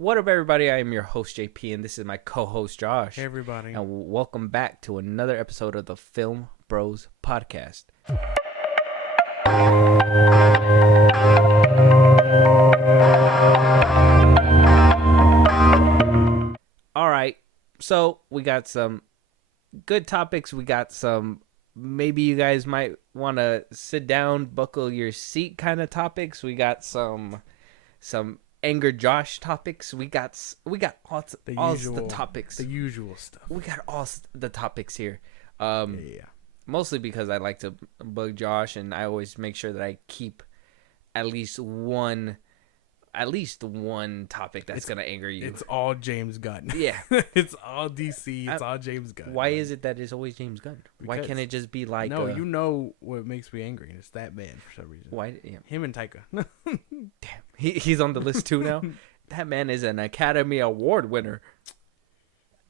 What up, everybody? I am your host, JP, and this is my co-host, Josh. Hey, everybody. And welcome back to another episode of the Film Bros podcast. All right, so we got some good topics. We got some, maybe you guys might want to sit down, buckle your seat kind of topics. We got some anger Josh topics. We got all the topics. The usual stuff. We got all the topics here. Yeah. Mostly because I like to bug Josh, and I always make sure that I keep at least one topic that's gonna anger you. It's all James Gunn. Yeah. It's all DC. It's all James Gunn. Why is it that it's always James Gunn? Why can't it just be like? No, you know what makes me angry. It's that man for some reason. Why? Yeah. Him and Taika. Damn. He's on the list too now. That man is an Academy Award winner.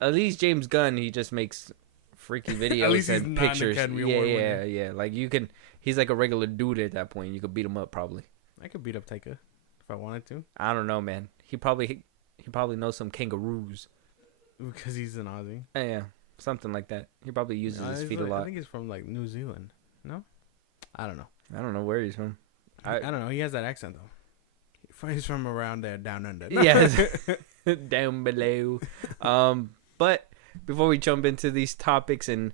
At least James Gunn, he just makes freaky videos At least and he's pictures. not an Academy Award winner. Yeah. Like you can. He's like a regular dude at that point. You could beat him up probably. I could beat up Taika if I wanted to. I don't know, man. He probably knows some kangaroos. Because he's an Aussie. Yeah, something like that. He probably uses his feet a lot. I think he's from like New Zealand. No? I don't know. I don't know where he's from. I don't know. He has that accent though. He's from around there, down under. Yes, down below. But before we jump into these topics and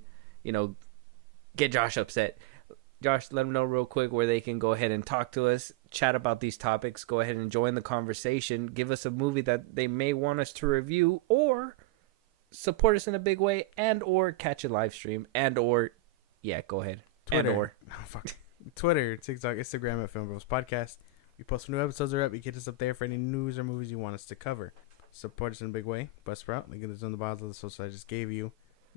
get Josh upset, Josh, let them know real quick where they can go ahead and talk to us, chat about these topics, go ahead and join the conversation, give us a movie that they may want us to review, or support us in a big way, and or catch a live stream, and or go ahead. Twitter. And or. Oh, fuck. Twitter, TikTok, Instagram at FilmBros Podcast. We post when new episodes are up. You get us up there for any news or movies you want us to cover. Support us in a big way. Buzzsprout, link is on the bottom of the social I just gave you.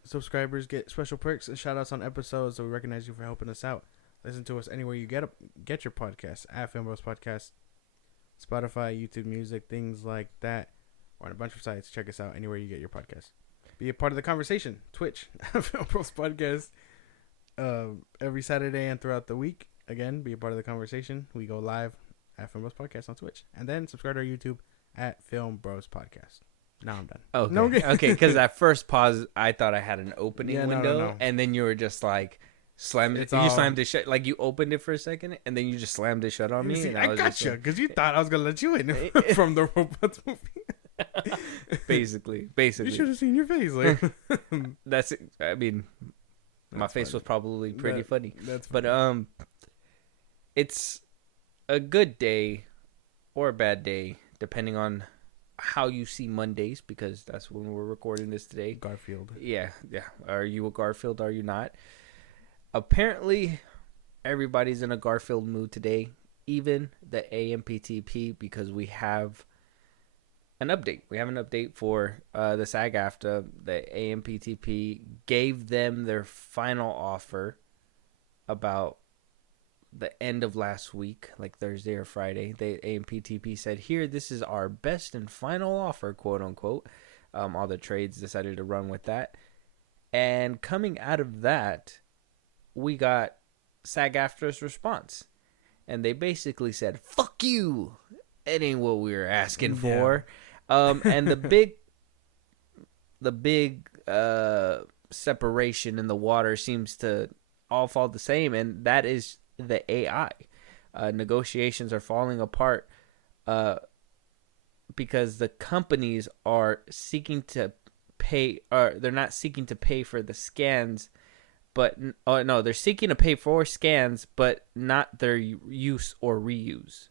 Subscribers get special perks and shout outs on episodes, so we recognize you for helping us out. Listen to us anywhere you get your podcast, at FilmBros Podcast, Spotify, YouTube Music, things like that. We're on a bunch of sites. Check us out anywhere you get your podcast. Be a part of the conversation. Twitch, FilmBros Podcast, every Saturday and throughout the week. Again, be a part of the conversation. We go live at FilmBros Podcast on Twitch. And then subscribe to our YouTube at FilmBros Podcast. Now I'm done. Okay. No, Okay, because at first pause, I thought I had an opening window, no. and then you were just like, slammed it shut. Like you opened it for a second, and then you just slammed it shut on me. See, and I gotcha, because you thought I was going to let you in from the Robots movie. Basically. You should have seen your face. Like. That's it. I mean, my face was probably pretty funny. That's funny. But it's a good day or a bad day, depending on how you see Mondays, because that's when we're recording this today. Garfield. Yeah. Are you a Garfield? Are you not? Apparently, everybody's in a Garfield mood today, even the AMPTP, because we have an update. We have an update for the SAG Aftra. The AMPTP gave them their final offer about the end of last week, like Thursday or Friday. The AMPTP said, here, this is our best and final offer, quote unquote. All the trades decided to run with that. And coming out of that, we got SAG Aftra's response. And they basically said, fuck you. It ain't what we were asking for. And the big separation in the water seems to all fall the same. And that is the AI. Negotiations are falling apart because the companies are seeking to pay, or they're not seeking to pay for the scans, but they're seeking to pay for scans, but not their use or reuse.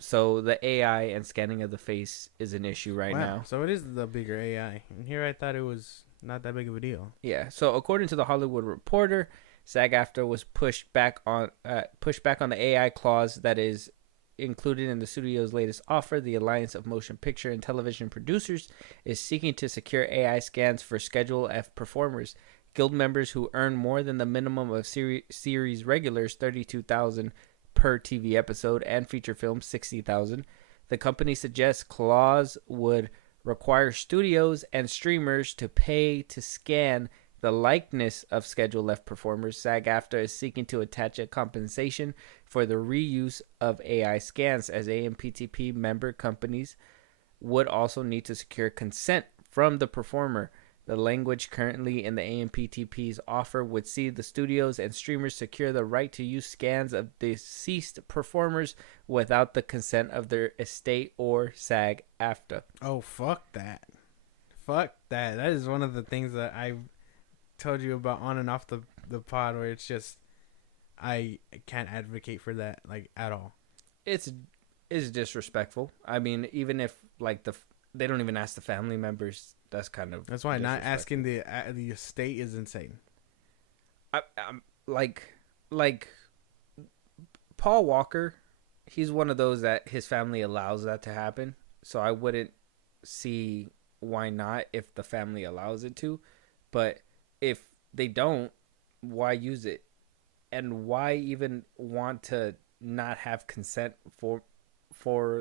So the AI and scanning of the face is an issue right now. So it is the bigger AI. And here I thought it was not that big of a deal. Yeah. So according to the Hollywood Reporter, SAG Aftra was pushed back on the AI clause that is included in the studio's latest offer. The Alliance of Motion Picture and Television Producers is seeking to secure AI scans for Schedule F performers, guild members who earn more than the minimum of series regulars, $32,000 per TV episode, and feature films, $60,000. The company suggests clause would require studios and streamers to pay to scan the likeness of Schedule F performers. SAG Aftra is seeking to attach a compensation for the reuse of AI scans as AMPTP member companies would also need to secure consent from the performer. The language currently in the AMPTP's offer would see the studios and streamers secure the right to use scans of deceased performers without the consent of their estate or SAG Aftra. Oh, fuck that. Fuck that. That is one of the things that I've told you about on and off the pod, where it's just I can't advocate for that like at all. It's disrespectful. I mean, even if like they don't even ask the family members, that's kind of that's why not asking the estate is insane. I'm like Paul Walker, he's one of those that his family allows that to happen. So I wouldn't see why not if the family allows it to. But if they don't, why use it? And why even want to not have consent for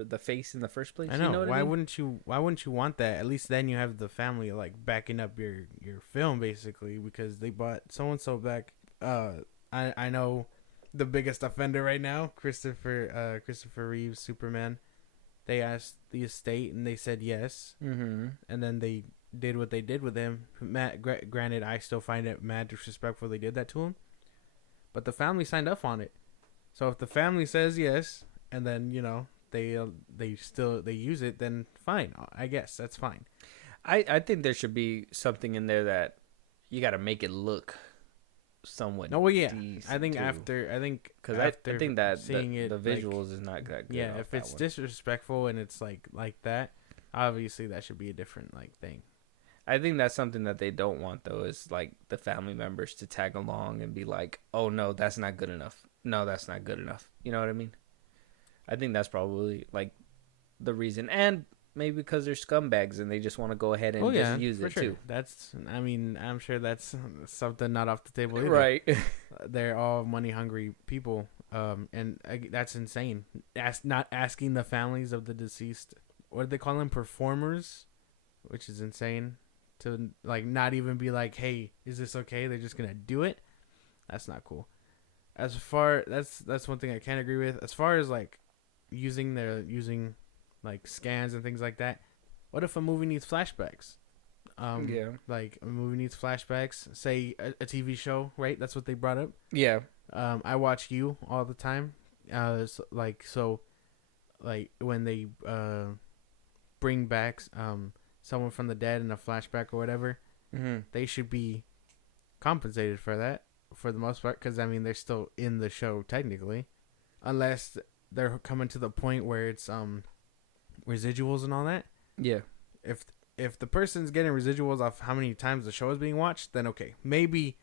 the face in the first place? I know. You know what why I mean? wouldn't you want that? At least then you have the family like backing up your film, basically, because they bought so and so back. I know the biggest offender right now, Christopher Reeve's Superman. They asked the estate and they said yes, and then they did what they did with him. Granted, I still find it mad disrespectful they did that to him, but the family signed up on it. So if the family says yes, and then they use it, then fine. I guess that's fine. I think there should be something in there that you got to make it look somewhat. No, well, yeah. I think too. Because I think that seeing the visuals is not that good. Yeah, if it's disrespectful and it's like that, obviously that should be a different thing. I think that's something that they don't want, though, is like the family members to tag along and be like, "Oh no, that's not good enough. No, that's not good enough." You know what I mean? I think that's probably like the reason, and maybe because they're scumbags and they just want to go ahead and just use it too. I'm sure that's something not off the table either. Right. They're all money hungry people, and that's insane. Not asking the families of the deceased, what do they call them, performers, which is insane. To like not even be like, hey, is this okay? They're just gonna do it. That's not cool. That's one thing I can't agree with. As far as like using like scans and things like that. What if a movie needs flashbacks? Like a movie needs flashbacks. Say a TV show, right? That's what they brought up. Yeah. I watch You all the time. So when they bring back someone from the dead in a flashback or whatever, they should be compensated for that for the most part, because I mean they're still in the show technically, unless they're coming to the point where it's residuals and all that. Yeah. If the person's getting residuals off how many times the show is being watched, then okay, maybe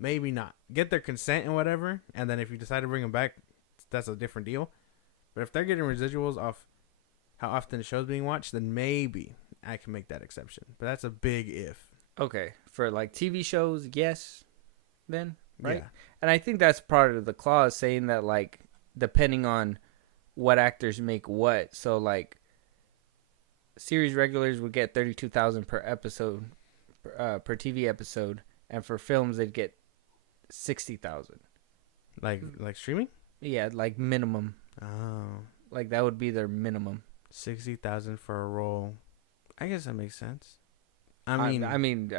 not. Get their consent and whatever, and then if you decide to bring them back, that's a different deal. But if they're getting residuals off how often the show's being watched, then maybe I can make that exception. But that's a big if. Okay. For like TV shows, yes, then, right? Yeah. And I think that's part of the clause saying that, like, depending on what actors make what. So, like, series regulars would get $32,000 per episode, per TV episode, and for films they'd get $60,000. Like streaming? Yeah, like minimum. Oh, Like that would be their minimum. 60,000 for a role. I guess that makes sense. I mean,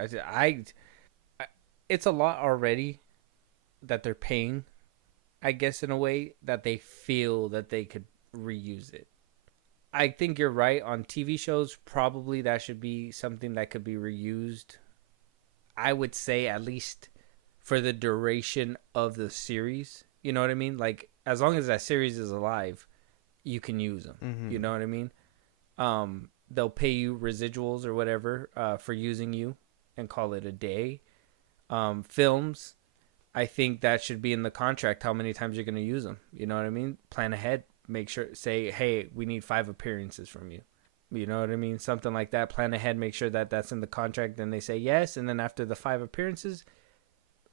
it's a lot already that they're paying. I guess in a way that they feel that they could reuse it. I think you're right on TV shows. Probably that should be something that could be reused. I would say at least for the duration of the series. You know what I mean? Like as long as that series is alive, you can use them. Mm-hmm. You know what I mean? They'll pay you residuals or whatever for using you and call it a day. Films, I think that should be in the contract how many times you're going to use them. You know what I mean? Plan ahead. Make sure, say, hey, we need 5 appearances from you. You know what I mean? Something like that. Plan ahead. Make sure that that's in the contract. Then they say yes. And then after the 5 appearances,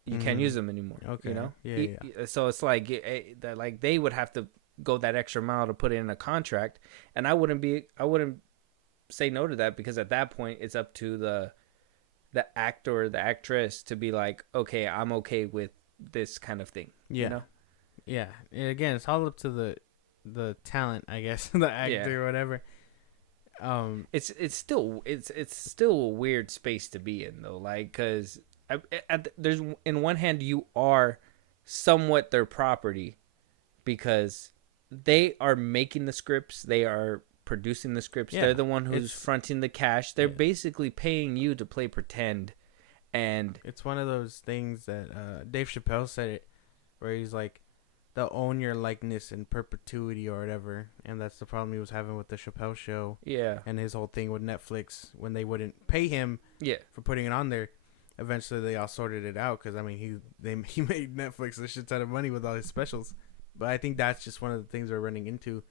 you can't use them anymore. Okay. You know? Yeah. So it's like, that like they would have to go that extra mile to put it in a contract. And I wouldn't say no to that, because at that point it's up to the actor or the actress to be like, okay, I'm okay with this kind of thing. Yeah. You know? Yeah. And again, it's all up to the talent, I guess, the actor or whatever. It's still a weird space to be in though, like because there's in one hand you are somewhat their property because they are making the scripts, they are producing the scripts, Yeah, they're the one who's fronting the cash, they're Yeah. basically paying you to play pretend. And it's one of those things that Dave Chappelle said it, where he's like, they'll own your likeness in perpetuity or whatever, and that's the problem he was having with the Chappelle show. yeah, And his whole thing with Netflix when they wouldn't pay him yeah, for putting it on there. Eventually, they all sorted it out because I mean he made Netflix a shit ton of money with all his specials. But I think that's just one of the things we're running into.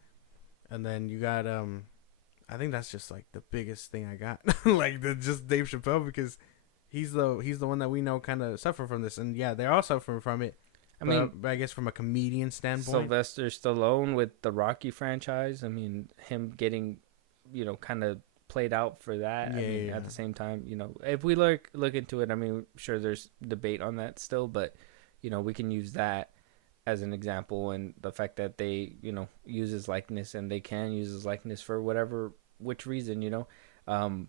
And then you got I think that's just like the biggest thing I got, like just Dave Chappelle, because he's the one that we know kind of suffer from this, and yeah, they're all suffering from it. But I guess from a comedian standpoint, Sylvester Stallone with the Rocky franchise. I mean, him getting, kind of played out for that. Yeah. At the same time, if we look into it, I mean, sure, there's debate on that still, but we can use that as an example, and the fact that they, use his likeness, and they can use his likeness for which reason, Arnold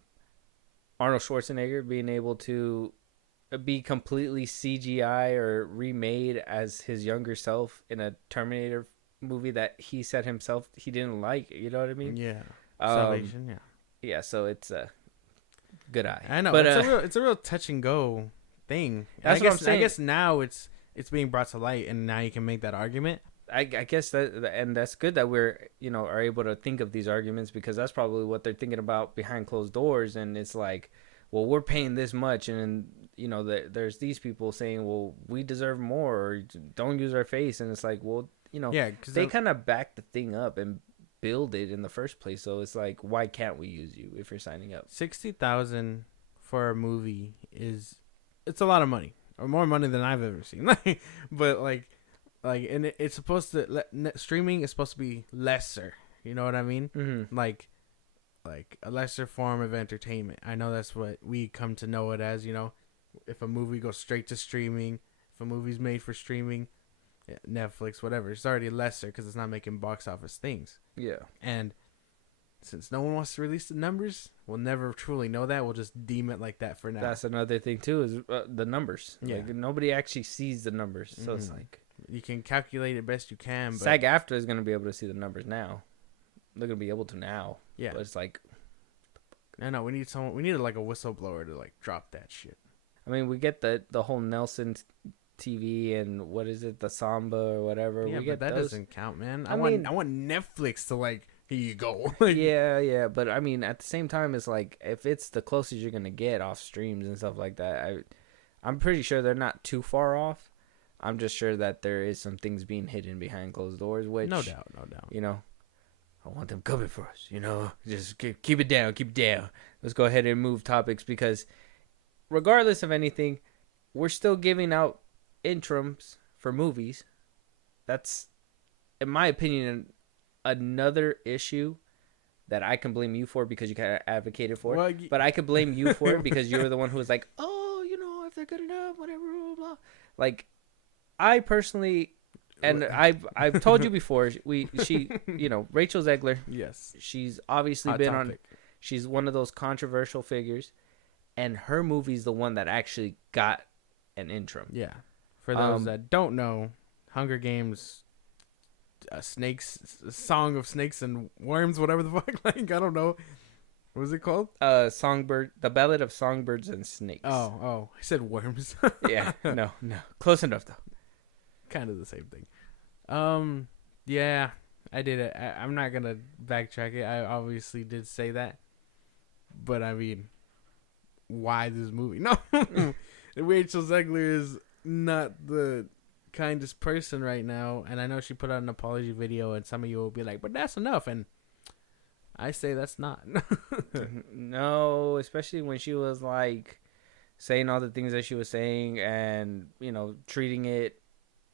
Schwarzenegger being able to be completely CGI or remade as his younger self in a Terminator movie that he said himself he didn't like. You know what I mean? yeah, Salvation. yeah. Yeah, so it's a good eye. I know, but it's a real touch and go thing. That's what I'm saying. I guess now it's being brought to light, and now you can make that argument. I guess and that's good that we're are able to think of these arguments, because that's probably what they're thinking about behind closed doors, and it's like, well, we're paying this much, and there's these people saying, well, we deserve more, or don't use our face, and it's like, well, Yeah, because they kind of back the thing up and build it in the first place, so it's like, why can't we use you if you're signing up? 60,000 for a movie it's a lot of money, or more money than I've ever seen. But and it's supposed to streaming is supposed to be lesser. You know what I mean? Mm-hmm. Like a lesser form of entertainment. I know that's what we come to know it as. If a movie goes straight to streaming, if a movie's made for streaming, Netflix, whatever, it's already lesser because it's not making box office things. Yeah. And since no one wants to release the numbers, we'll never truly know that. We'll just deem it like that for now. That's another thing too, is the numbers. Yeah. Like, nobody actually sees the numbers, so it's like, you can calculate it best you can. But SAG Aftra is going to be able to see the numbers now. They're going to be able to now. Yeah. But it's like, no, we need someone. We need like a whistleblower to like drop that shit. I mean, we get the whole Nelson TV and what is it, the Samba or whatever. Yeah, we get but that those. doesn't count, man. I want mean, I want Netflix to like, here you go. yeah, but I mean, at the same time, it's like, if it's the closest you're gonna get off streams and stuff like that, I'm pretty sure they're not too far off. I'm just sure that there is some things being hidden behind closed doors, which No doubt. I want them coming for us. Just keep it down, Let's go ahead and move topics, because regardless of anything, we're still giving out interims for movies. That's, in my opinion, another issue that I can blame you for, because you kind of advocated for it. But I could blame you for it because you were the one who was like, oh, if they're good enough, whatever, blah, blah, blah. Like, I personally, and I've told you before, Rachel Zegler. Yes. She's obviously Hot been topic. She's one of those controversial figures, and her movie's the one that actually got an interim. Yeah. For those that don't know, Hunger Games, Song of Snakes and Worms, whatever the fuck. Like, I don't know. What was it called? The Ballad of Songbirds and Snakes. Oh, I said worms. Yeah, no, close enough though. Kind of the same thing. Yeah, I did it. I'm not gonna backtrack it. I obviously did say that, but I mean, why this movie? No, Rachel Zegler is not the kindest person right now, and I know she put out an apology video, and some of you will be like, "But that's enough," and I say that's not. No, especially when she was like saying all the things that she was saying, and treating it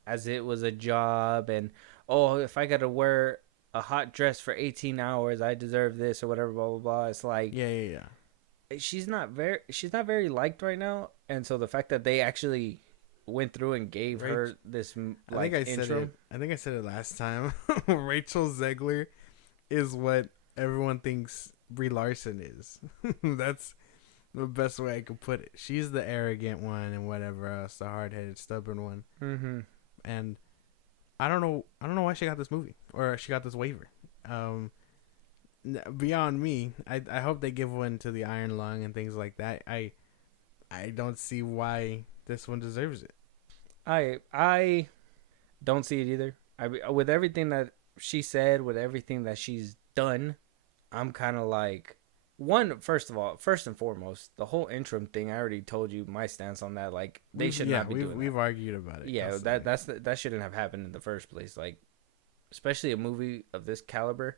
as it was a job, and if I gotta wear a hot dress for 18 hours, I deserve this, or whatever, blah blah blah. It's like, yeah. She's not very liked right now, and so the fact that they actually went through and gave her this intro. I think I said it last time. Rachel Zegler is what everyone thinks Brie Larson is. That's the best way I could put it. She's the arrogant one and whatever else, the hard-headed, stubborn one. Mm-hmm. And I don't know why she got this movie or she got this waiver. Beyond me, I hope they give one to the Iron Lung and things like that. I don't see why this one deserves it. I don't see it either. With everything that she said, with everything that she's done, I'm kind of like, first and foremost, the whole Interim thing. I already told you my stance on that. Like, they should not be doing that. We've argued about it. Yeah, that shouldn't have happened in the first place. Like, especially a movie of this caliber.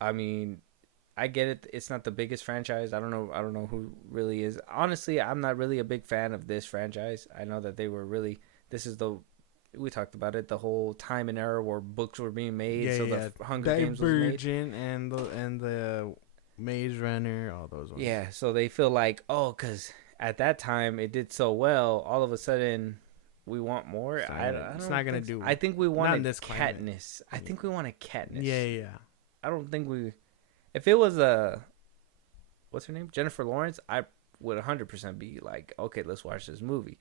I mean, I get it. It's not the biggest franchise. I don't know who really is. Honestly, I'm not really a big fan of this franchise. I know that they were really. We talked about it. The whole time and era where books were being made. The Hunger Games was made. Divergent and the Maze Runner, all those ones. Yeah, so they feel like, because at that time it did so well, all of a sudden we want more. It's not gonna do. I think we wanted this Katniss. I think we wanted Katniss. Yeah. I don't think we. If it was what's her name, Jennifer Lawrence, I would 100% be like, okay, let's watch this movie.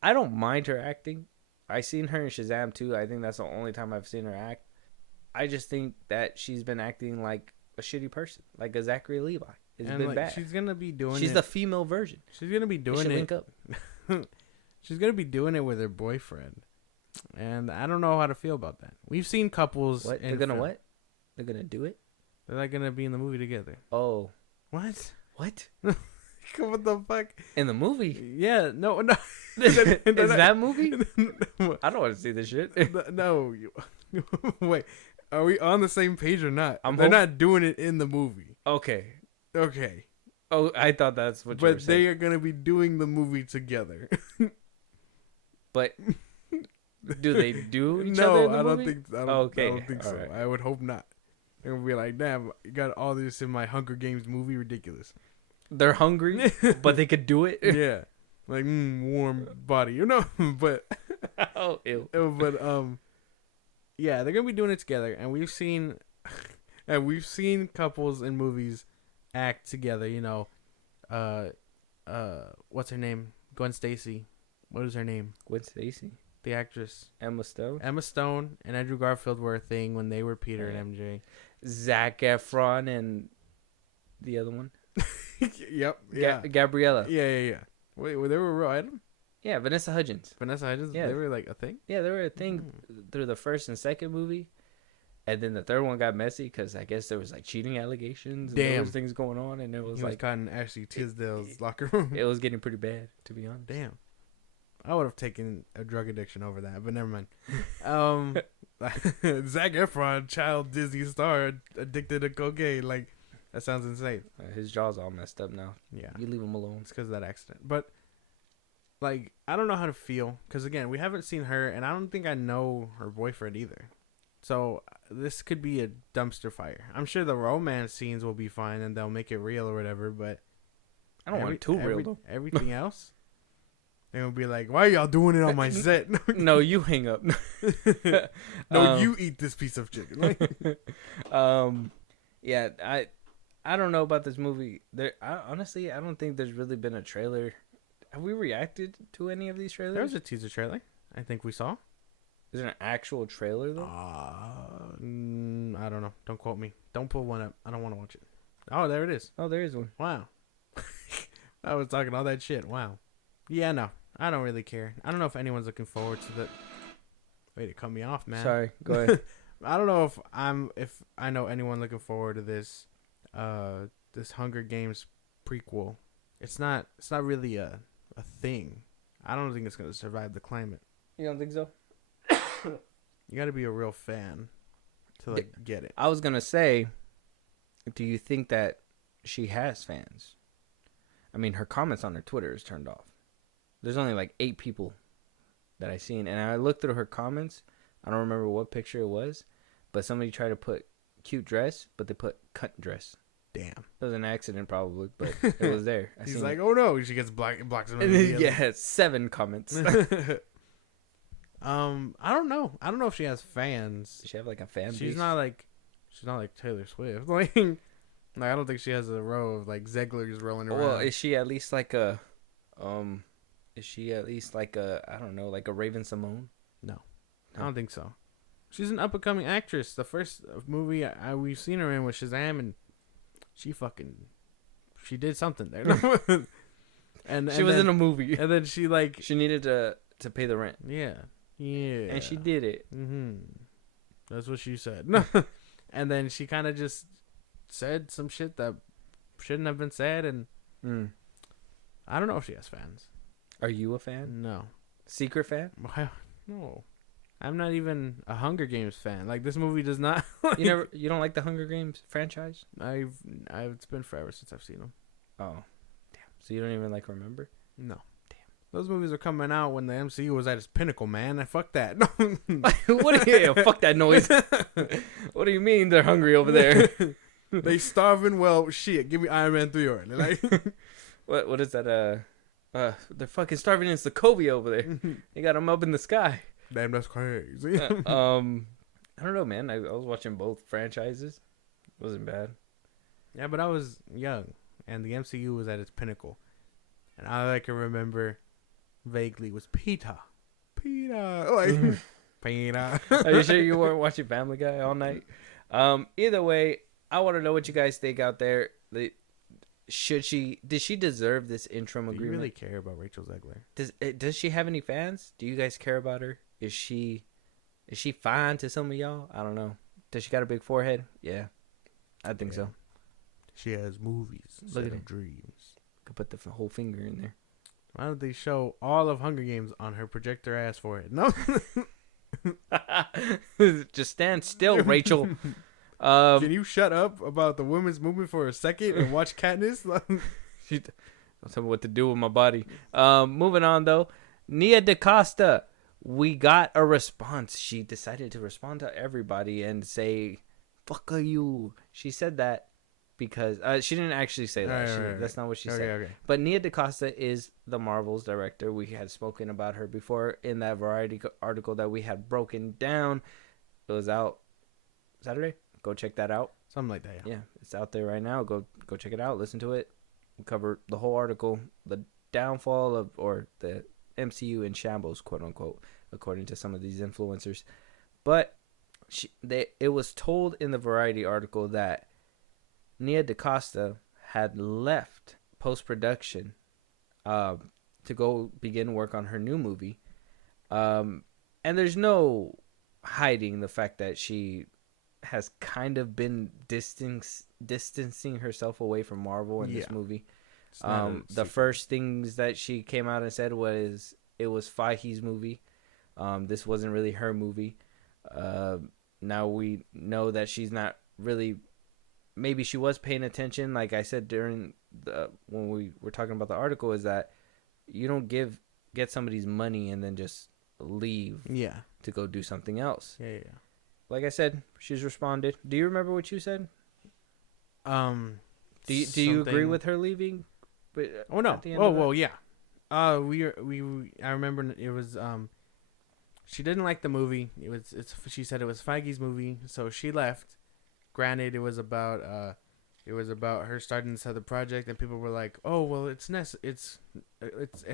I don't mind her acting. I seen her in Shazam too. I think that's the only time I've seen her act. I just think that she's been acting like a shitty person, like a Zachary Levi. It's been bad. She's gonna be doing. She's the female version. She's gonna be doing it. Link up. She's gonna be doing it with her boyfriend, and I don't know how to feel about that. We've seen couples. What they're gonna what? They're gonna do it. They're not gonna be in the movie together. Oh, what? What? What the fuck? In the movie? Yeah, no. Is that movie? I don't want to see this shit. No. Wait, are we on the same page or not? They're not doing it in the movie. Okay. Oh, I thought that's what you were saying. But they are going to be doing the movie together. But do they do each other in the movie? I don't think so. Right. I would hope not. They're going to be like, damn, you got all this in my Hunger Games movie? Ridiculous. They're hungry, but they could do it? Yeah. Like, warm body, but... Oh, ew. But, yeah, they're going to be doing it together. And we've seen couples in movies act together, what's her name? Gwen Stacy. What is her name? Gwen Stacy? The actress. Emma Stone and Andrew Garfield were a thing when they were Peter and MJ. Zac Efron and the other one. Yep. Yeah. Gabriella. Yeah. Wait, they were a real item? Yeah, Vanessa Hudgens. Yeah. They were like a thing? Yeah, they were a thing through the first and second movie. And then the third one got messy because I guess there was like cheating allegations. And there was things going on, and it was was caught in Ashley Tisdale's locker room. It was getting pretty bad, to be honest. Damn. I would have taken a drug addiction over that, but never mind. Zac Efron, child Disney star, addicted to cocaine. Like, that sounds insane. His jaw's all messed up now. Yeah. You leave him alone. It's because of that accident. But, like, I don't know how to feel. Because, again, we haven't seen her, and I don't think I know her boyfriend either. So, this could be a dumpster fire. I'm sure the romance scenes will be fine, and they'll make it real or whatever, but... I don't want it too real, though. Everything else... They're going to be like, why are y'all doing it on my set? No, you hang up. No, you eat this piece of chicken. Yeah, I don't know about this movie. Honestly, I don't think there's really been a trailer. Have we reacted to any of these trailers? There was a teaser trailer, I think we saw. Is there an actual trailer, though? I don't know. Don't quote me. Don't pull one up. I don't want to watch it. Oh, there it is. Oh, there is one. Wow. I was talking all that shit. Wow. Yeah, no. I don't really care. I don't know if anyone's looking forward to the... Wait, it cut me off, man. Sorry, go ahead. I don't know if I know anyone looking forward to this this Hunger Games prequel. It's not really a thing. I don't think it's going to survive the climate. You don't think so? You got to be a real fan to get it. I was going to say, do you think that she has fans? I mean, her comments on her Twitter is turned off. There's only like 8 people that I seen, and I looked through her comments. I don't remember what picture it was, but somebody tried to put cute dress, but they put cunt dress. Damn. It was an accident probably, but it was there. He's like, oh no, she gets blocks him. Yeah, 7 comments. I don't know. I don't know if she has fans. Does she have like a fan base? She's not like Taylor Swift. Like, Like, I don't think she has a row of like Zeglers rolling around. Well, is she at least like a I don't know, like a Raven Simone? No, I don't think so. She's an up and coming actress. The first movie we've seen her in was Shazam, and she did something there. and she was in a movie, and then she needed to pay the rent. Yeah, and she did it. That's what she said. And then she kind of just said some shit that shouldn't have been said, and I don't know if she has fans. Are you a fan? No. Secret fan? No. I'm not even a Hunger Games fan. Like, this movie does not. You don't like the Hunger Games franchise? It's been forever since I've seen them. Oh, damn. So you don't even remember? No. Damn. Those movies are coming out when the MCU was at its pinnacle, man. Fuck that. What do you? Fuck that noise. What do you mean they're hungry over there? They starving. Well, shit. Give me Iron Man 3 already. Like, what is that? They're fucking starving in Sokovia over there. They got them up in the sky. Damn, that's crazy. I don't know, man. I was watching both franchises. It wasn't bad. Yeah, but I was young, and the MCU was at its pinnacle. And all I can remember vaguely was Peter. Like, Peter. Are you sure you weren't watching Family Guy all night? Either way, I want to know what you guys think out there. Did she deserve this interim agreement? Do you really care about Rachel Zegler? Does she have any fans? Do you guys care about her? Is she fine to some of y'all? I don't know. Does she got a big forehead? Yeah, I think so. She has movies. Look at her it. Dreams. Could put the whole finger in there. Why don't they show all of Hunger Games on her projector ass forehead? No. Just stand still, Rachel. Can you shut up about the women's movement for a second and watch Katniss? Don't tell me what to do with my body. Moving on, though. Nia Dacosta. We got a response. She decided to respond to everybody and say, fuck you. She said that because she didn't actually say that. Right. That's not what she said. Okay. But Nia Dacosta is the Marvel's director. We had spoken about her before in that Variety article that we had broken down. It was out Saturday. Go check that out. Something like that, yeah. It's out there right now. Go check it out. Listen to it. We cover the whole article, the downfall of, or the MCU in shambles, quote unquote, according to some of these influencers. But it was told in the Variety article that Nia Dacosta had left post-production to go begin work on her new movie. And there's no hiding the fact that she has kind of been distancing herself away from Marvel in this movie. The first things that she came out and said was it was Feige's movie. This wasn't really her movie. Now we know that she's not really. Maybe she was paying attention. Like I said during when we were talking about the article, is that you don't get somebody's money and then just leave. Yeah. To go do something else. Yeah. Like I said, she's responded. Do you remember what you said? Do you agree with her leaving? But oh no. Well, yeah. I remember it was she didn't like the movie. She said it was Feige's movie, so she left. Granted, it was about her starting this other project, and people were like, "Oh, well, it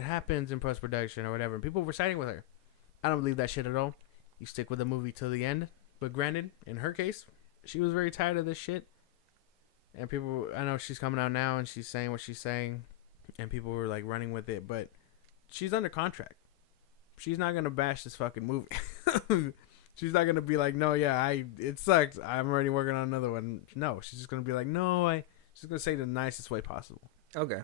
happens in post production or whatever." And people were siding with her. I don't believe that shit at all. You stick with the movie till the end. But granted, in her case, she was very tired of this shit. And people, I know she's coming out now and she's saying what she's saying, and people were like running with it. But she's under contract. She's not gonna bash this fucking movie. She's not gonna be like, no, yeah, it sucks. I'm already working on another one. No, she's just gonna be like, no, she's gonna say it the nicest way possible. Okay,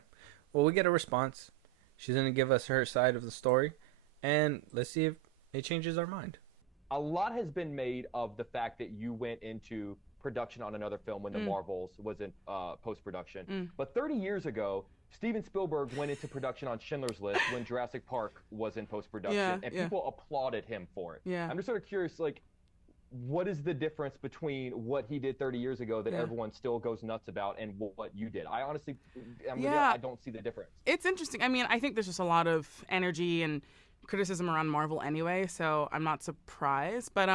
well, we get a response. She's gonna give us her side of the story, and let's see if it changes our mind. A lot has been made of the fact that you went into production on another film when The Marvels was in post-production. But 30 years ago, Steven Spielberg went into production on Schindler's List when Jurassic Park was in post-production, and people applauded him for it. Yeah. I'm just sort of curious, like, what is the difference between what he did 30 years ago that everyone still goes nuts about and what you did? I honestly, I don't see the difference. It's interesting. I mean, I think there's just a lot of energy and criticism around Marvel anyway, so I'm not surprised. But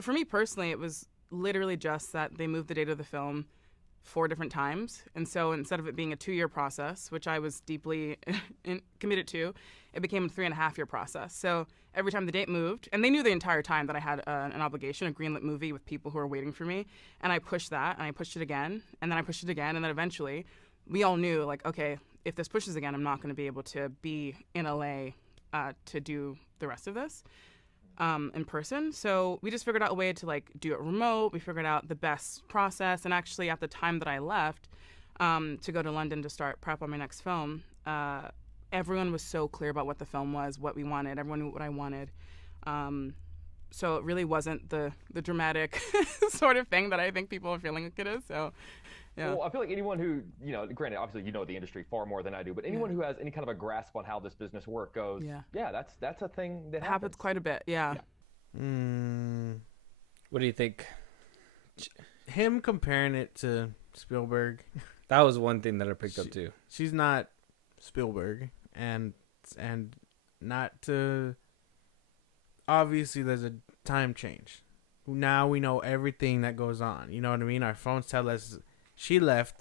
for me personally, it was literally just that they moved the date of the film 4 different times. And so instead of it being a 2-year process, which I was deeply committed to, it became a 3.5-year process. So every time the date moved, and they knew the entire time that I had an obligation, a greenlit movie with people who were waiting for me, and I pushed that, and I pushed it again, and then I pushed it again, and then eventually we all knew, like, okay, if this pushes again, I'm not going to be able to be in LA to do the rest of this in person. So we just figured out a way to like do it remote. We figured out the best process. And actually at the time that I left to go to London to start prep on my next film, everyone was so clear about what the film was, what we wanted. Everyone knew what I wanted. So it really wasn't the dramatic sort of thing that I think people are feeling like it is. So, yeah. Well, I feel like anyone who, you know, granted, obviously you know the industry far more than I do, but anyone who has any kind of a grasp on how this business work goes, yeah, that's a thing that happens quite a bit, yeah. What do you think? Him comparing it to Spielberg. That was one thing that I picked up too. She's not Spielberg, and not to. Obviously, there's a time change. Now we know everything that goes on. You know what I mean? Our phones tell us she left.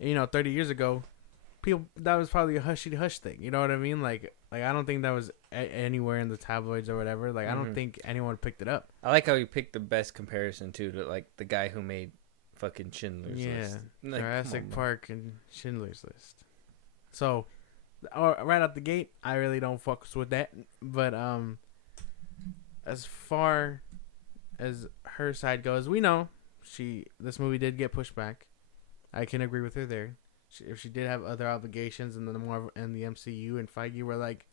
30 years ago, people that was probably a hush thing. You know what I mean? Like I don't think that was anywhere in the tabloids or whatever. Like I don't think anyone picked it up. I like how you picked the best comparison too to like the guy who made fucking Schindler's List. Like, Jurassic Park and Schindler's List. So, right out the gate, I really don't focus with that. But as far as her side goes, we know this movie did get pushed back. I can agree with her there. If she did have other obligations, and then the MCU and Feige were like,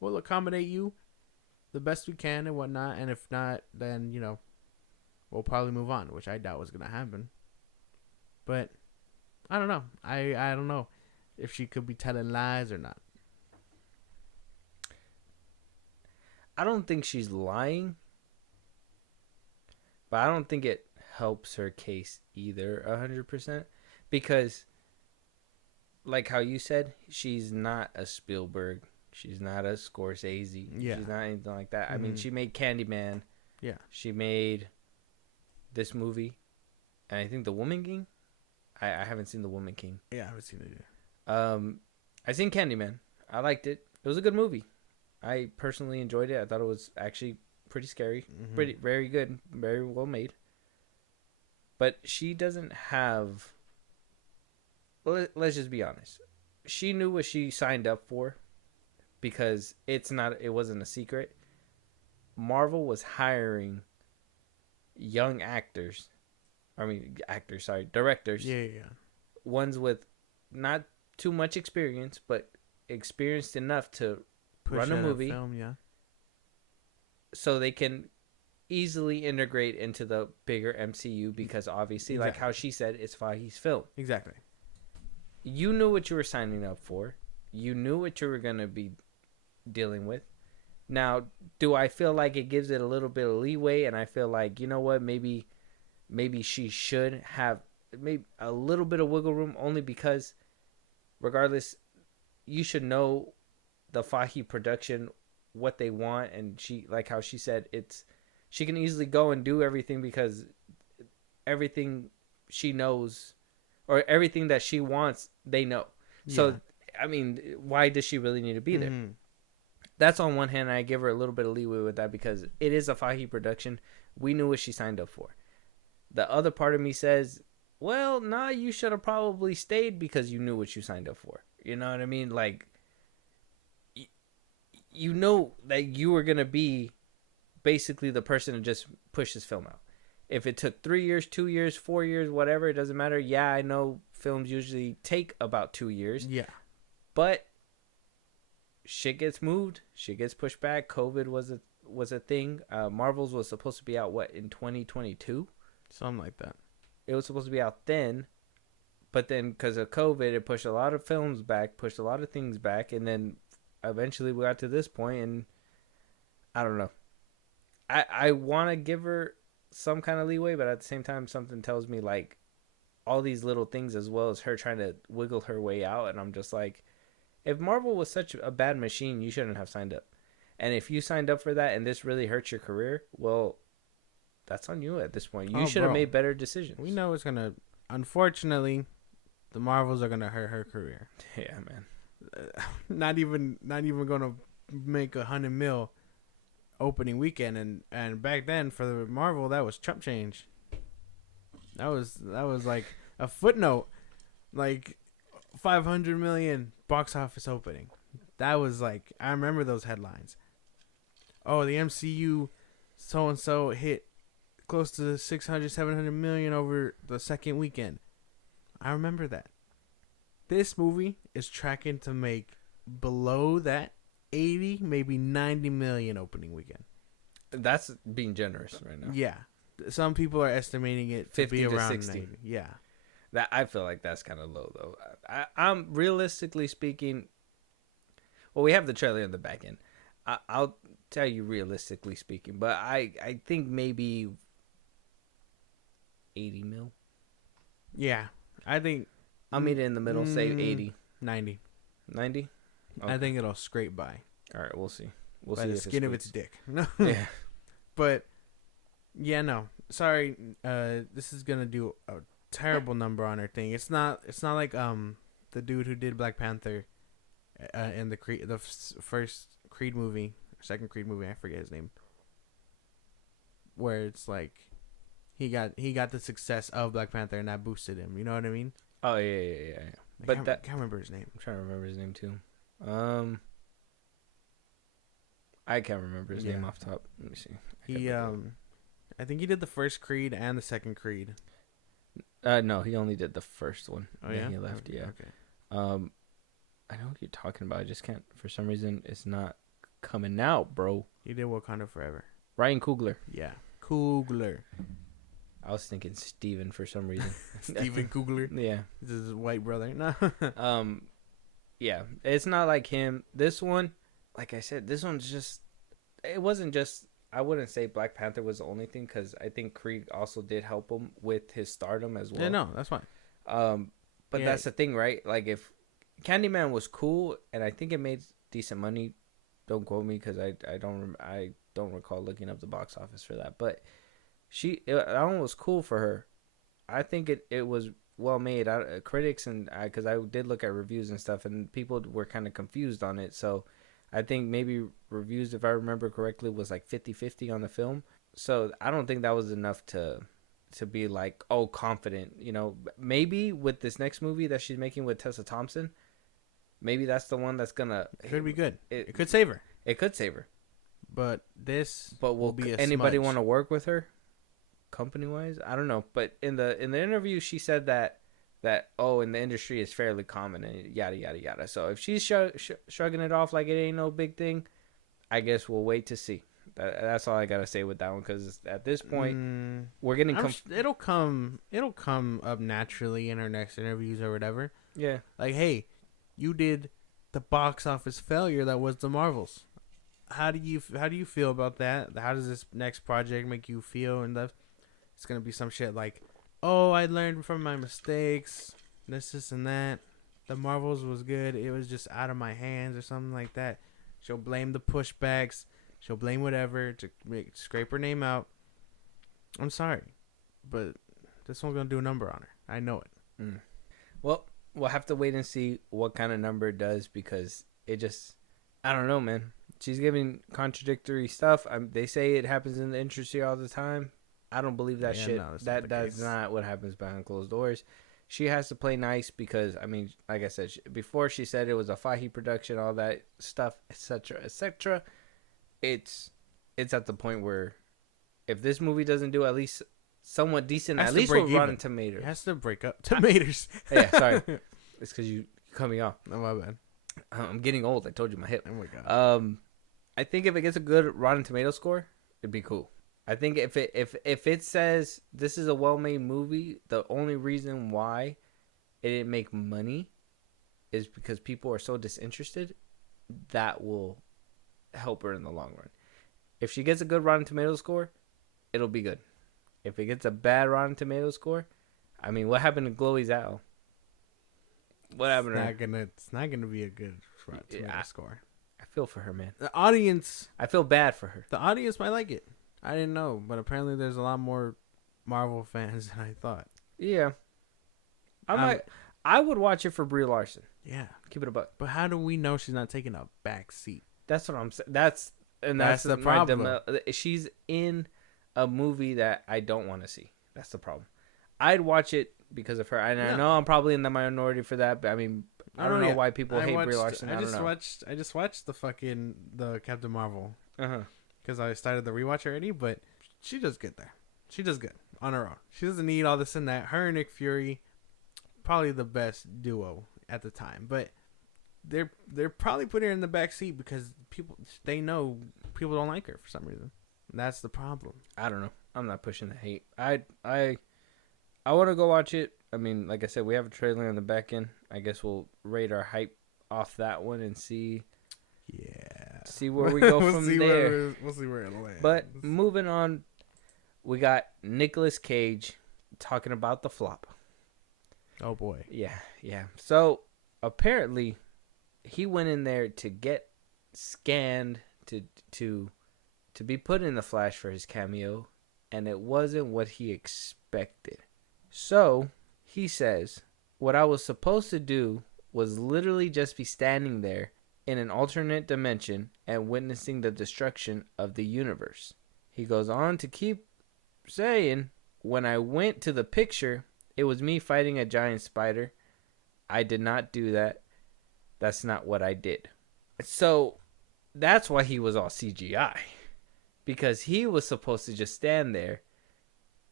we'll accommodate you the best we can and whatnot, and if not, then we'll probably move on, which I doubt was gonna happen. But I don't know. I don't know if she could be telling lies or not. I don't think she's lying, but I don't think it helps her case either 100%, because like how you said, she's not a Spielberg, she's not a Scorsese, she's not anything like that. I mean, she made Candyman, she made this movie, and I think The Woman King. I haven't seen The Woman King. I haven't seen it yet. I seen Candyman. I liked it. It was a good movie. I personally enjoyed it. I thought it was actually pretty scary, very good, very well made. But she doesn't have. Let's just be honest. She knew what she signed up for, because it wasn't a secret. Marvel was hiring young actors. Directors. Yeah. Ones with not too much experience, but experienced enough to run a movie. Film, so they can easily integrate into the bigger MCU, because obviously, like how she said, it's Fahey's film. Exactly. You knew what you were signing up for. You knew what you were going to be dealing with. Now, do I feel like it gives it a little bit of leeway, and I feel like, you know what, maybe she should have maybe a little bit of wiggle room, only because regardless, you should know the Fahey production, what they want, and she, like how she said, she can easily go and do everything, because everything she knows or everything that she wants, they know. So, I mean, why does she really need to be there? That's on one hand, I give her a little bit of leeway with that, because it is a Fahey production. We knew what she signed up for. The other part of me says, well, nah, you should have probably stayed, because you knew what you signed up for. You know what I mean? Like, you know that you were going to be basically the person to just push this film out. If it took 3 years, 2 years, 4 years, whatever, it doesn't matter. Yeah, I know films usually take about 2 years. Yeah. But shit gets moved. Shit gets pushed back. COVID was a thing. Marvel's was supposed to be out, in 2022? Something like that. It was supposed to be out then. But then because of COVID, it pushed a lot of films back, pushed a lot of things back. And then eventually we got to this point, and I don't know. I want to give her some kind of leeway, but at the same time, something tells me like all these little things, as well as her trying to wiggle her way out, and I'm just like, if Marvel was such a bad machine, you shouldn't have signed up. And if you signed up for that and this really hurts your career, well, that's on you at this point. You should have made better decisions. We know it's gonna unfortunately, the Marvels are gonna hurt her career. Yeah, man. Not even gonna make 100 mil opening weekend, and back then for the Marvel that was chump change. That was like a footnote, like 500 million box office opening. That was like, I remember those headlines. Oh, the MCU so and so hit close to 600, 700 million over the second weekend. I remember that. This movie is tracking to make below that 80, maybe 90 million opening weekend. That's being generous right now. Yeah. Some people are estimating it to 50 be to around 60. 90. Yeah. That I feel like that's kind of low though. I'm realistically speaking. Well, we have the trailer in the back end. I'll tell you realistically speaking, but I think maybe 80 mil. Yeah. I think I'll meet it in the middle. Say 80, 90. 90. Okay. I think it'll scrape by. All right, we'll see. We'll By see the if skin it of its squeaks. dick. No. Yeah. But yeah, no. Sorry. This is gonna do a terrible number on her thing. It's not like the dude who did Black Panther in the first Creed movie, second Creed movie, I forget his name. Where it's like he got the success of Black Panther and that boosted him. You know what I mean? Oh yeah. I can't remember his name. I'm trying to remember his name too. I can't remember his name off top. Let me see. I think he did the first Creed and the second Creed. No, he only did the first one. Oh yeah, he left. Okay, Yeah. Okay. I know what you're talking about. I just can't. For some reason, it's not coming out, bro. He did Wakanda Forever. Ryan Coogler. Yeah, Coogler. I was thinking Steven for some reason. Steven Coogler. Yeah. This is his white brother. No. Yeah. It's not like him. This one, like I said, this one's just. It wasn't just. I wouldn't say Black Panther was the only thing because I think Creed also did help him with his stardom as well. Yeah, no, that's fine. But that's the thing, right? Like if Candyman was cool and I think it made decent money. Don't quote me because I don't recall looking up the box office for that. But that one was cool for her. I think it was well made. Critics because I did look at reviews and stuff and people were kind of confused on it. So I think maybe reviews, if I remember correctly, was like 50-50 on the film. So I don't think that was enough to be like, oh, confident. You know, maybe with this next movie that she's making with Tessa Thompson, maybe that's the one that's gonna. It could be good. It could save her. It could save her. But will be anybody want to work with her, company wise? I don't know. But in the interview, she said that in the industry is fairly common and yada yada yada. So if she's shrugging it off like it ain't no big thing, I guess we'll wait to see. That's all I gotta say with that one because at this point we're getting. It'll come up naturally in her next interviews or whatever. Yeah, like hey, you did the box office failure that was the Marvels. How do you feel about that? How does this next project make you feel? And it's gonna be some shit like, oh, I learned from my mistakes, this and that. The Marvels was good. It was just out of my hands or something like that. She'll blame the pushbacks. She'll blame whatever to scrape her name out. I'm sorry, but this one's gonna do a number on her. I know it. Well, we'll have to wait and see what kind of number it does because it just, I don't know, man. She's giving contradictory stuff. They say it happens in the industry all the time. I don't believe that shit. No, that's not what happens behind closed doors. She has to play nice because, I mean, like I said, before she said it was a Fahi production, all that stuff, etc., etc. It's at the point where if this movie doesn't do at least somewhat decent, at least with Rotten Tomatoes. It has to break up. Tomatoes. Yeah, sorry. It's because you cut me off. No, my bad. I'm getting old. I told you my hip. Oh, my God. I think if it gets a good Rotten Tomato score, it'd be cool. I think if it says this is a well-made movie, the only reason why it didn't make money is because people are so disinterested. That will help her in the long run. If she gets a good Rotten Tomato score, it'll be good. If it gets a bad Rotten Tomato score, I mean, what happened to Chloe Zhao? What happened to her? It's not gonna be a good Rotten Tomato score. I feel for her, man. The audience. I feel bad for her. The audience might like it. I didn't know, but apparently there's a lot more Marvel fans than I thought. Yeah. I would watch it for Brie Larson. Yeah. Keep it a buck. But how do we know she's not taking a back seat? That's what I'm saying. That's the problem. She's in a movie that I don't want to see. That's the problem. I'd watch it because of her. And I know I'm probably in the minority for that, but I mean, I don't know why people hate Brie Larson. I just watched the Captain Marvel. Because I started the rewatch already, but she does good there. She does good on her own. She doesn't need all this and that. Her and Nick Fury, probably the best duo at the time, but they're probably putting her in the back seat because they know people don't like her for some reason. And that's the problem. I don't know. I'm not pushing the hate. I want to go watch it. I mean, like I said, we have a trailer on the back end. I guess we'll rate our hype off that one and see. Yeah. See where we go from there. We'll see where it lands. But moving on, we got Nicolas Cage talking about the flop. Oh boy. Yeah. So apparently, he went in there to get scanned to be put in the Flash for his cameo, and it wasn't what he expected. So he says, what I was supposed to do was literally just be standing there in an alternate dimension and witnessing the destruction of the universe. He goes on to keep saying, when I went to the picture, it was me fighting a giant spider. I did not do that. That's not what I did. So that's why he was all CGI. Because he was supposed to just stand there.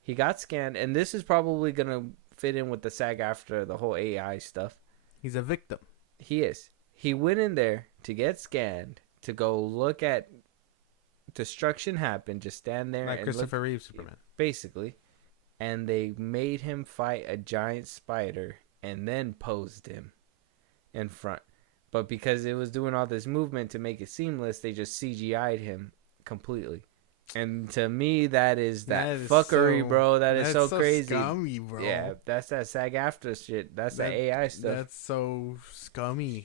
He got scanned, and this is probably going to fit in with the SAG Aftra, the whole AI stuff. He's a victim. He is. He went in there to get scanned, to go look at destruction happen, just stand there. Like and Christopher Reeve Superman. Basically. And they made him fight a giant spider and then posed him in front. But because it was doing all this movement to make it seamless, they just CGI'd him completely. And to me, that is fuckery, bro. That's so crazy. Scummy, bro. Yeah, that's that SAG Aftra shit. That's that AI stuff. That's so scummy.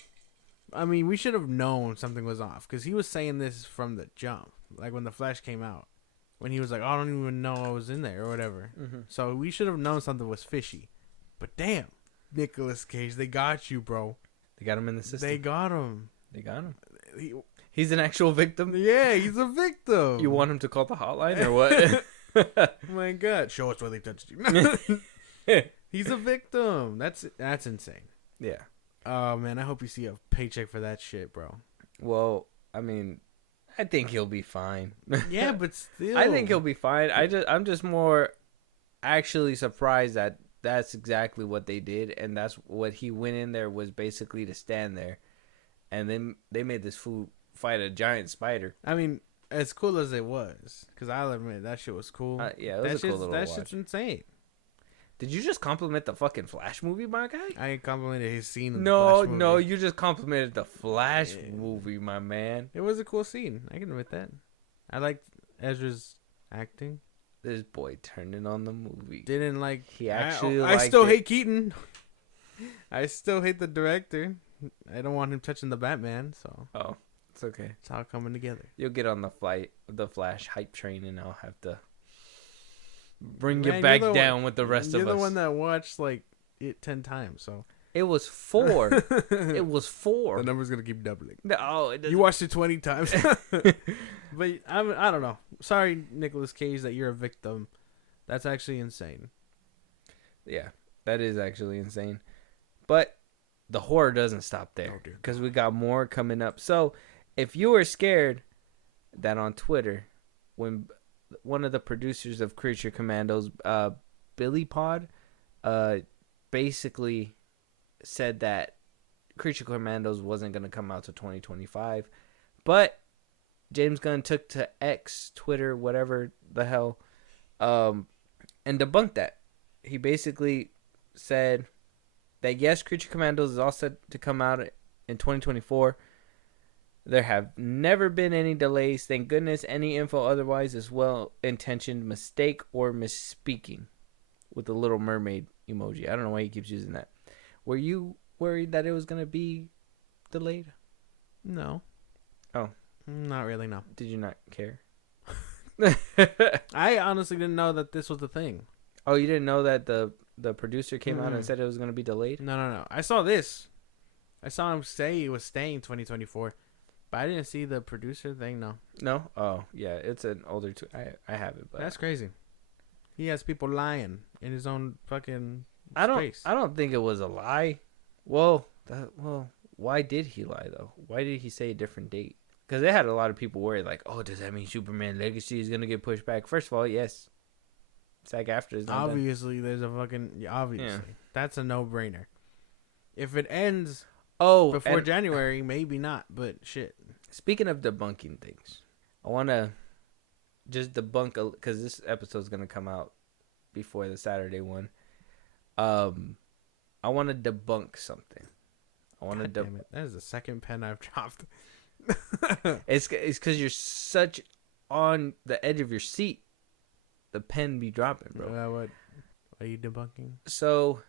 I mean, we should have known something was off because he was saying this from the jump. Like when the Flash came out, when he was like, I don't even know I was in there or whatever. Mm-hmm. So we should have known something was fishy. But damn, Nicolas Cage, they got you, bro. They got him in the system. They got him. He's an actual victim? Yeah, he's a victim. You want him to call the hotline or what? Oh my God. Show us where they touched you. He's a victim. That's insane. Yeah. Oh, man, I hope you see a paycheck for that shit, bro. Well, I mean, I think he'll be fine. Yeah, but still. I think he'll be fine. I'm just more actually surprised that that's exactly what they did, and that's what he went in there was basically to stand there. And then they made this fool fight a giant spider. I mean, as cool as it was, because I'll admit that shit was cool. Yeah, it was a cool little watch. That shit's insane. Did you just compliment the fucking Flash movie, my guy? I complimented his scene in the Flash movie. No, you just complimented the Flash movie, my man. It was a cool scene. I can admit that. I liked Ezra's acting. This boy turning on the movie. Didn't like... He actually I still hate Keaton. I still hate the director. I don't want him touching the Batman, so... Oh, it's okay. It's all coming together. You'll get on the Flash hype train, and I'll have to bring you back down with the rest of us. You're the one that watched, like, it 10 times, so... It was 4. It was 4. The number's going to keep doubling. No, it doesn't. You watched it 20 times. But I don't know. Sorry, Nicolas Cage, that you're a victim. That's actually insane. Yeah, that is actually insane. But the horror doesn't stop there because we got more coming up. So if you were scared that on Twitter, when one of the producers of Creature Commandos, Billy Pod, basically said that Creature Commandos wasn't going to come out to 2025, but James Gunn took to X, Twitter, whatever the hell, and debunked that. He basically said that yes, Creature Commandos is all set to come out in 2024. There have never been any delays. Thank goodness. Any info otherwise is well-intentioned mistake or misspeaking, with the Little Mermaid emoji. I don't know why he keeps using that. Were you worried that it was going to be delayed? No. Oh. Not really, no. Did you not care? I honestly didn't know that this was the thing. Oh, you didn't know that the producer came out and said it was going to be delayed? No. I saw this. I saw him say he was staying 2024, but I didn't see the producer thing. No. Oh yeah, it's an older. I have it, but that's crazy. He has people lying in his own fucking space. I don't think it was a lie. Well, why did he lie though? Why did he say a different date? Because they had a lot of people worried, like, oh, does that mean Superman Legacy is gonna get pushed back? First of all, yes. SAG Aftra is not obviously done. There's a fucking obviously that's a no-brainer. If it ends before January, maybe not, but shit. Speaking of debunking things, I want to just debunk, because this episode is going to come out before the Saturday one. I want to debunk something. Damn it. That is the second pen I've dropped. It's because you're such on the edge of your seat. The pen be dropping, bro. What are you debunking? So,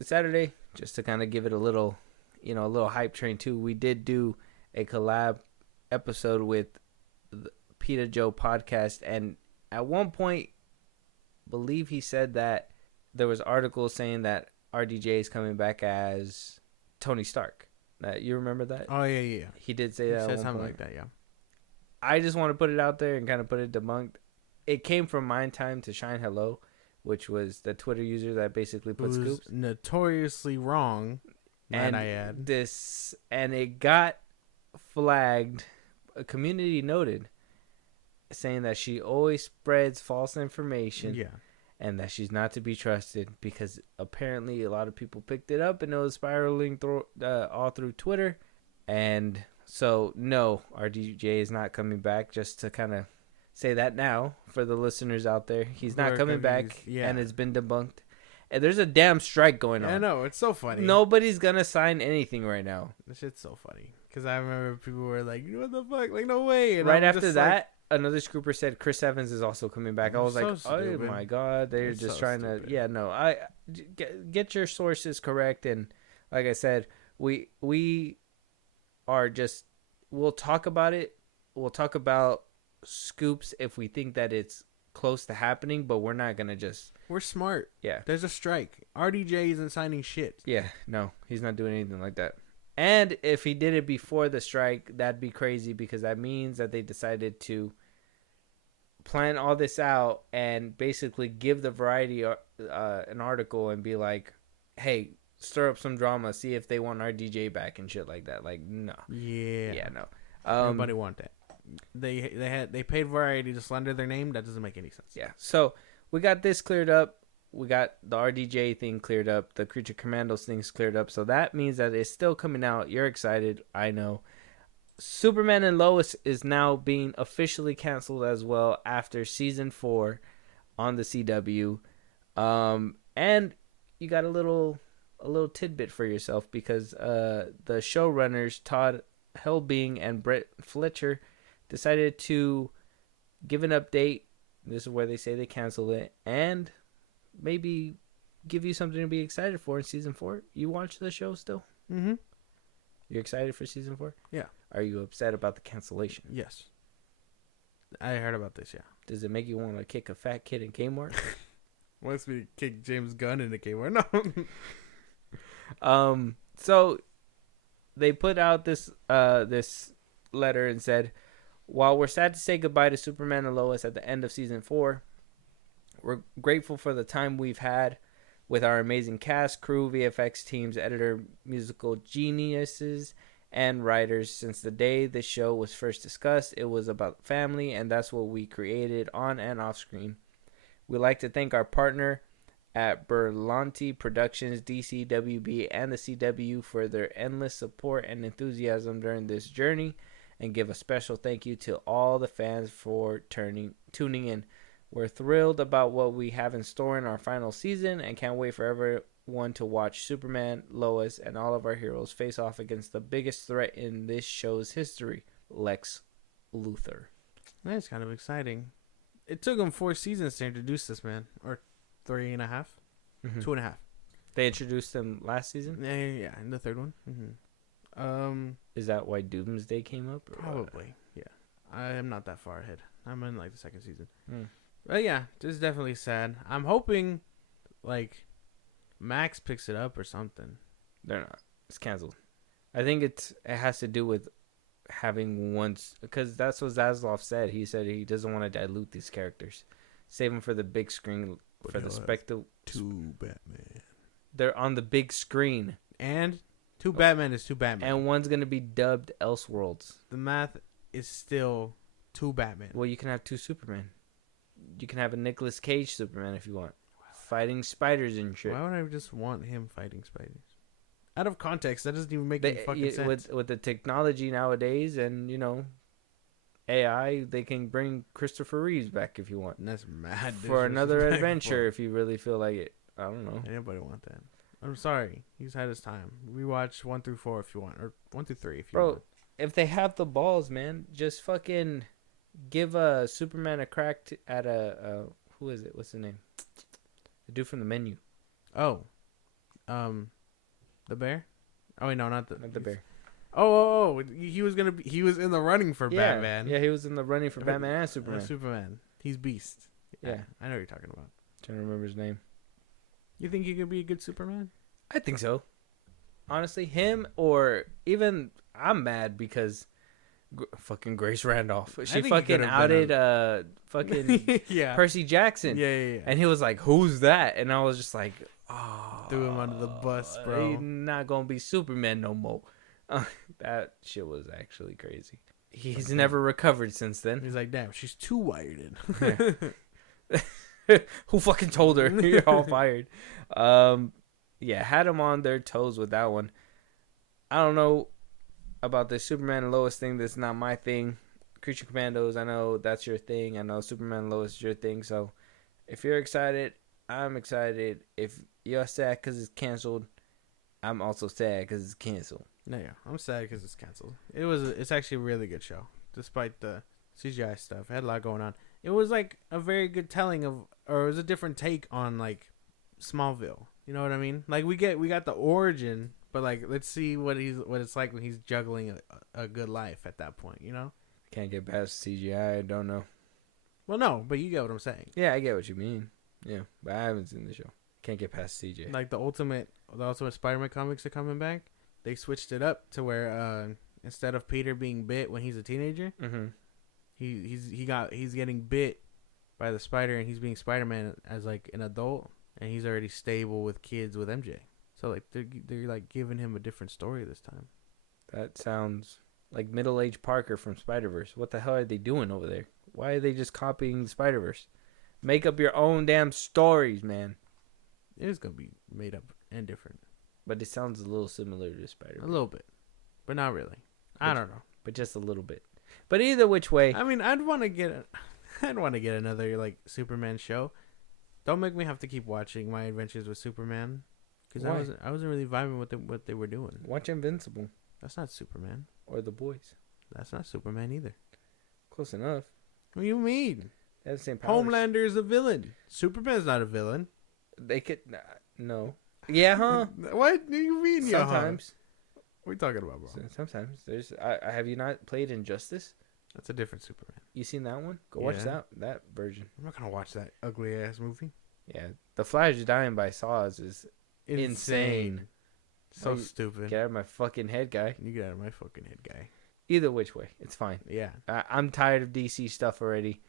Saturday, just to kind of give it a little hype train too, we did do a collab episode with the Peta Joe podcast, and at one point, believe he said that there was articles saying that RDJ is coming back as Tony Stark. You remember that? Oh yeah. He did say that. He said something like that. Yeah. I just want to put it out there and kind of put it debunked. It came from Mind Time to Shine Hello, which was the Twitter user that basically put scoops. Notoriously wrong. And I add and it got flagged. A community noted, saying that she always spreads false information. Yeah. And that she's not to be trusted, because apparently a lot of people picked it up and it was spiraling all through Twitter. And so, no, RDJ is not coming back. Just to kind of say that now for the listeners out there, he's not coming back, and it's been debunked. And there's a damn strike going on. I know, it's so funny. Nobody's gonna sign anything right now. This shit's so funny, because I remember people were like, "What the fuck? Like, no way!" And right after that, another scooper said Chris Evans is also coming back. I was like, stupid. "Oh my god, they're just trying stupid. to." Yeah, no, I get your sources correct, and like I said, we are just, we'll talk about it. We'll talk about scoops if we think that it's close to happening, but we're not gonna just. We're smart. Yeah. There's a strike. RDJ isn't signing shit. Yeah, no, he's not doing anything like that. And if he did it before the strike, that'd be crazy, because that means that they decided to plan all this out and basically give the Variety an article and be like, hey, stir up some drama, see if they want RDJ back and shit like that. Like, no. Yeah, no. Nobody want that. They paid Variety to slander their name. That doesn't make any sense. Yeah. So we got this cleared up. We got the RDJ thing cleared up. The Creature Commandos thing's cleared up. So that means that it's still coming out. You're excited. I know. Superman and Lois is now being officially canceled as well after season 4 on the CW. And you got a little tidbit for yourself, because the showrunners Todd Helbing and Brett Fletcher decided to give an update. This is where they say they canceled it, and maybe give you something to be excited for in season 4. You watch the show still? Mm-hmm. You're excited for season 4? Yeah. Are you upset about the cancellation? Yes. I heard about this, yeah. Does it make you want to kick a fat kid in Kmart? Wants me to kick James Gunn in the Kmart? No. So they put out this letter and said, while we're sad to say goodbye to Superman and Lois at the end of season 4, we're grateful for the time we've had with our amazing cast, crew, VFX teams, editor, musical geniuses, and writers. Since the day the show was first discussed, it was about family, and that's what we created on and off screen. We'd like to thank our partner at Berlanti Productions, DCWB, and the CW for their endless support and enthusiasm during this journey, and give a special thank you to all the fans for tuning in. We're thrilled about what we have in store in our final season, and can't wait for everyone to watch Superman, Lois, and all of our heroes face off against the biggest threat in this show's history, Lex Luthor. That's kind of exciting. It took them 4 seasons to introduce this man, or 3.5, 2.5. They introduced him last season? Yeah, in the 3rd one. Mm-hmm. Is that why Doomsday came up? Probably, yeah. I am not that far ahead. I'm in the 2nd season. Mm. But yeah, this is definitely sad. I'm hoping, Max picks it up or something. They're not. It's canceled. I think it has to do with having once, because that's what Zaslav said. He said he doesn't want to dilute these characters, save them for the big screen, for the spectacle. 2 Batman. They're on the big screen, And 2 Batman is 2 Batman. and one's gonna be dubbed Elseworlds. The math is still 2 Batman. Well, you can have 2 Superman. You can have a Nicolas Cage Superman if you want, fighting spiders and shit. Why would I just want him fighting spiders? Out of context, that doesn't even make any fucking sense. With the technology nowadays, and AI, they can bring Christopher Reeves back if you want. And that's mad For another disrespectful. adventure if you really feel like it. I don't know. Anybody want that? I'm sorry. He's had his time. We watch 1 through 4 if you want, or 1 through 3 if you Bro, want. if they have the balls, man, just fucking give a Superman a crack at a who is it? What's the name? The dude from the Menu. Oh, the bear. Oh wait, no, not the Bear. Oh, he was He was in the running for Yeah, Batman. yeah, he was in the running for Batman and Superman. Superman. He's Beast. Yeah. I know what you're talking about. Trying to remember his name. You think he could be a good Superman? I think so. Honestly, him or even I'm mad because fucking Grace Randolph. She think he fucking could've outed been fucking Yeah. Percy Jackson. Yeah. And he was like, "Who's that?" And I was just like, "Oh, Threw him under the bus, bro. He's not gonna be Superman no more." That shit was actually crazy. He's never recovered since then. He's like, damn, she's too wired in. Who fucking told her? You're all fired. Yeah, had them on their toes with that one. I don't know about the Superman and Lois thing. That's not my thing. Creature Commandos, I know that's your thing. I know Superman and Lois is your thing. So if you're excited, I'm excited. If you're sad because it's canceled, I'm also sad because it's canceled. No, yeah, I'm sad because it's canceled. It's actually a really good show, despite the CGI stuff. It had a lot going on. It was like a very good telling of, or it was a different take on like Smallville. You know what I mean? Like we got the origin, but like let's see what it's like when he's juggling a good life at that point. You know? Can't get past CGI. I don't know. Well, no, but you get what I'm saying. Yeah, I get what you mean. Yeah, but I haven't seen the show. Can't get past CJ. Like the ultimate Spider-Man comics are coming back. They switched it up to where instead of Peter being bit when he's a teenager, he's getting bit by the spider and he's being Spider-Man as like an adult, and he's already stable with kids with MJ. So like they're like giving him a different story this time. That sounds like middle-aged Parker from Spider-Verse. What the hell are they doing over there? Why are they just copying the Spider-Verse? Make up your own damn stories, man. It is gonna be made up and different. But it sounds a little similar to Spider-Verse. A little bit, but not really. I don't know. But just a little bit. But either which way. I mean, I'd want to get another like Superman show. Don't make me have to keep watching My Adventures with Superman, because I wasn't really vibing with what they were doing. Watch Invincible. That's not Superman. Or The Boys. That's not Superman either. Close enough. What do you mean? They have the same powers. Homelander is a villain. Superman's not a villain. They could... no. Yeah, huh? What do you mean? Sometimes. What are you talking about, bro? Sometimes. There's. Have you not played Injustice? That's a different Superman. You seen that one? Go watch Yeah. that version. I'm not gonna watch that ugly ass movie. Yeah, The Flash dying by saws is insane. So Oh, stupid. Get out of my fucking head, guy. You get out of my fucking head, guy. Either which way, it's fine. Yeah. I'm tired of DC stuff already.